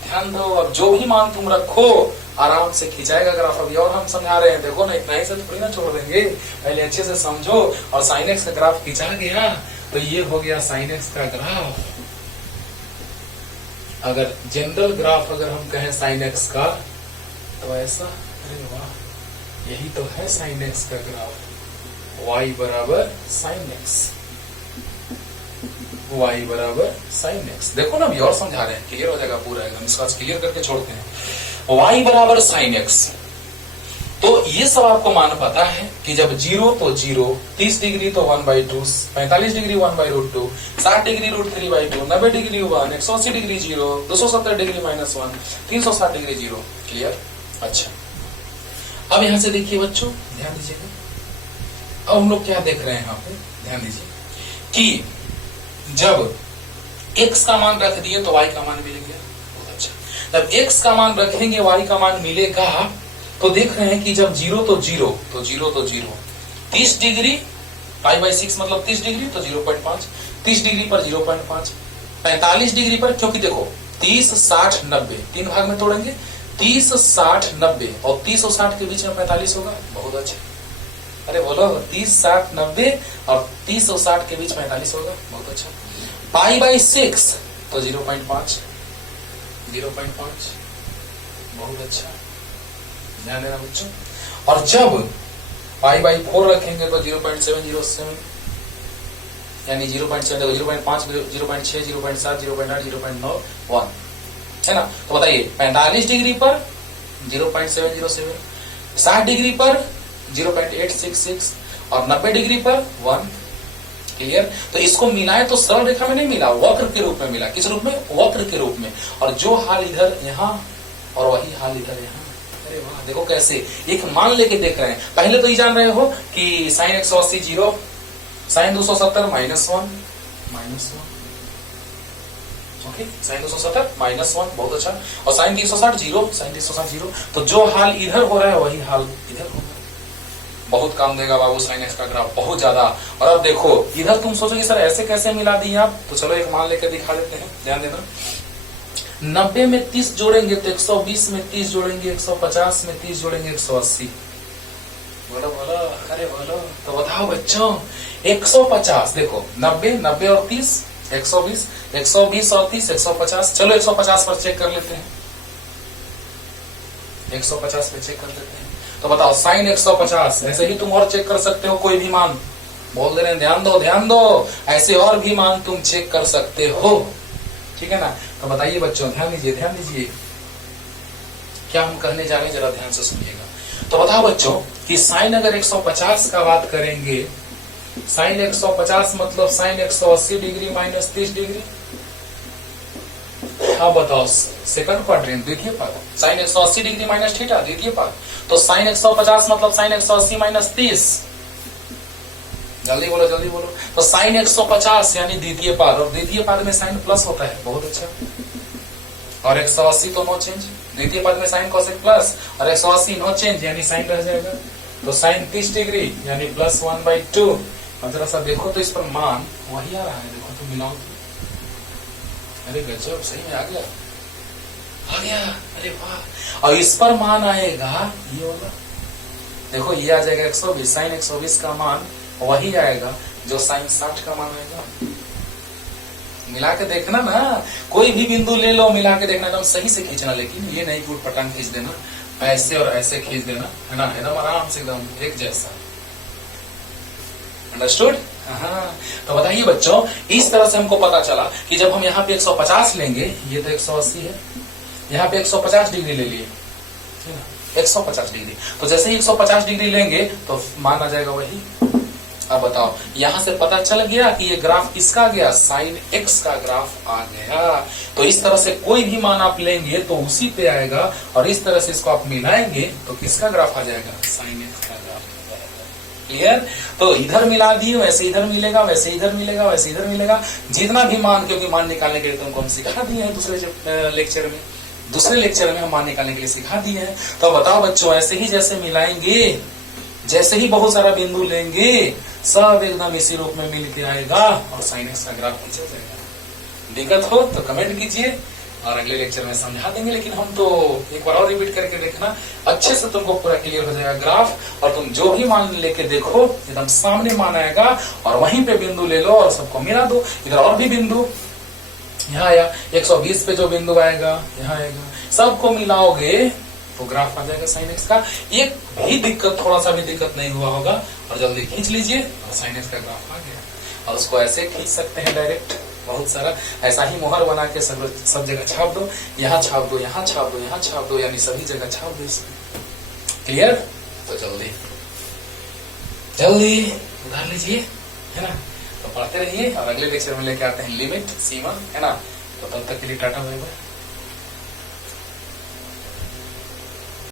ध्यान दो, अब जो भी मान तुम रखो आराम से खिंचाएगा ग्राफ। अभी और हम समझा रहे हैं, देखो ना, इतना ही से थोड़ी ना छोड़ देंगे, पहले अच्छे से समझो। और साइन एक्स का ग्राफ खिंचा गया तो ये हो गया साइन एक्स का ग्राफ। अगर जनरल ग्राफ अगर हम कहें साइन एक्स का तो ऐसा, अरे वाह, यही तो है साइन एक्स का ग्राफ। y बराबर साइन एक्स, y बराबर साइन एक्स। देखो ना, अभी और समझा रहे हैं, क्लियर हो जाएगा पूरा एकदम। इसको आज क्लियर करके छोड़ते हैं। y बराबर साइन एक्स, तो ये सब आपको मान पता है कि जब 0 तो 0, 30 डिग्री तो 1/2, 45 degree 1/√2, 60 degree √3/2, 90 degree 1, 180 degree 0, 270 degree -1, 360 degree 0। Clear. अच्छा, अब यहां से देखिए बच्चों, ध्यान दीजिएगा। अब हम लोग क्या देख रहे हैं यहाँ पे, ध्यान दीजिए कि जब x का मान रख दिए तो y का मान मिल गया। बहुत अच्छा। जब x का मान रखेंगे y का मान मिलेगा तो देख रहे हैं कि जब 0 तो 0 तो 0 तो 0, 30 डिग्री π/6 मतलब 30 डिग्री तो 0.5, 30 डिग्री पर 0.5, 45 डिग्री पर, क्योंकि देखो 30 60 90 तीन भाग में तोड़ेंगे, 30 60 90 और 30 और 60 के बीच में 45 होगा। बहुत अच्छा। अरे बोलो, 30 60 90 और 30 और 60 के बीच 45 होगा। बहुत अच्छा। π/6 तो 0.5, 0.5। बहुत अच्छा। ध्यान देना बच्चों। और जब π/4 रखेंगे तो 0.707 यानी 0.7 0.5 0.6 0.7 0.8 0.9 1 है ना। तो बताइए 45 डिग्री पर 0.707, 60 डिग्री पर 0.866 और 90 डिग्री पर 1। क्लियर। तो इसको मिलाए तो सरल रेखा में नहीं मिला, वक्र के रूप में मिला। किस रूप में? वक्र के रूप में। और जो हाल इधर यहाँ और वही हाल इधर यहाँ। अरे वाह, देखो कैसे एक मान लेके देख रहे हैं। पहले तो ये जान रहे हो कि sin 180 0, sin 270 -1 ओके, sin 270 -1 बहुत अच्छा। और sin 360 0, sin 360 0। तो जो हाल इधर हो रहा है वही हाल इधर होगा। बहुत काम देगा बाबू sin x का ग्राफ, बहुत ज्यादा। और अब देखो इधर तुम सोचोगे सर ऐसे कैसे मिला दिए आप, तो चलो एक मान लेकर दिखा देते हैं। ध्यान देना, 90 में 30 जोड़ेंगे तो 120 में 30 जोड़ेंगे 150 में 30 जोड़ेंगे 180। बोलो बोलो, अरे बोलो। तो बताओ बच्चों 150, देखो 90 और 30 120, 120 और 30 150। चलो 150 पर चेक कर लेते हैं, 150 पे चेक कर लेते हैं। तो बताओ sin 150, ऐसे ही तुम और चेक कर सकते हो, कोई भी मान बोल दे रहे हैं, ध्यान दो, ऐसे और भी मान तुम चेक कर सकते हो, ठीक है ना। तो बताइए बच्चों, ध्यान दीजिए क्या हम कहने जा रहे हैं, जरा ध्यान से सुनिएगा। तो बताओ बच्चों कि sin अगर 150 का बात करेंगे, sin 150 मतलब sin 180 डिग्री - 30 डिग्री। अब बताओ सेकंड क्वाड्रेंट द्वितीय पद, sin 180 डिग्री माइनस थीटा द्वितीय पद। तो sin 150 मतलब sin 180 - 30। जल्दी बोलो। तो sin 150 यानी द्वितीय पद, और द्वितीय पद में sin प्लस होता है, बहुत अच्छा। और 180 तो नो चेंज, द्वितीय पद में sin cosec प्लस, और 180 नो चेंज यानी sin रह जाएगा। तो sin 30 डिग्री यानी +1/2। और जरा सा देखो तो इस पर मान वही आ रहा है, देखो तो मिलाओ। अरे गजब, सही में आ गया। अरे वाह। और इस पर मान आएगा ये वाला, देखो ये आ जाएगा 120, sin 120 का मान वही आएगा जो sin 60 का मान आएगा। मिला के देखना ना, कोई भी बिंदु ले लो, मिला के देखना, एकदम सही से खींचना, लेकिन ये नहीं कि पटांग खींच देना, ऐसे और ऐसे खींच देना, है ना, एकदम आराम से, एकदम एक जैसा। अंडरस्टूड? हाँ। तो बताइए बच्चों, इस तरह से हमको पता चला कि जब हम यहाँ पे 150 लेंगे, ये तो 180 है, यहाँ पे 150 डिग्री ले लिए, 150 डिग्री। तो जैसे ही 150 डिग्री लेंगे तो मान आ जाएगा वही। अब बताओ, यहां से पता चल गया कि ये ग्राफ किसका गया, sin x का ग्राफ आ गया। तो इस तरह से कोई भी मान आप लेंगे तो उसी पे आएगा, और इस तरह से इसको आप मिलाएंगे तो किसका ग्राफ आ जाएगा, sin x का ग्राफ आ जाएगा। क्लियर? तो इधर मिला दिए, वैसे इधर मिलेगा, वैसे इधर मिलेगा, वैसे इधर मिलेगा, जितना भी मान, क्योंकि मान निकालने के लिए तुमको हम सिखा दिए हैं दूसरे लेक्चर में हम मान निकालने के लिए सिखा दिए हैं। तो बताओ बच्चों, ऐसे ही जैसे मिलाएंगे, जैसे ही बहुत सारा बिंदु लेंगे, सब एकदम इसी रूप में मिल के आएगा और sin x का ग्राफ खींचा जाएगा। दिक्कत हो तो कमेंट कीजिए और अगले लेक्चर में समझा देंगे, लेकिन हम तो एक बार और रिपीट करके देखना, अच्छे से तुमको पूरा क्लियर हो जाएगा ग्राफ। और तुम जो भी मान लेके देखो, एकदम सामने मान आएगा, और वहीं पे बिंदु ले लो और सबको मिला दो। इधर और भी बिंदु, यहाँ आया 120 पे जो बिंदु आएगा यहाँ आएगा, सबको मिलाओगे तो ग्राफ आ जाएगा sin x का। एक भी दिक्कत, थोड़ा सा भी दिक्कत नहीं हुआ होगा, और जल्दी खींच लीजिए और sin x का ग्राफ आ गया। और उसको ऐसे खींच सकते हैं डायरेक्ट, बहुत सारा ऐसा ही मोहर बना के सब जगह छाप दो, यहाँ छाप दो, यहाँ छाप दो, यहाँ छाप दो, यानी सभी जगह छाप दो इसको। क्लियर? तो जल्दी उधार लीजिए, है ना। तो पढ़ते रहिए, और अगले लेक्चर में लेके आते हैं लिमिट, सीमा, है ना। तो तब तक के लिए टाटा बाय बाय।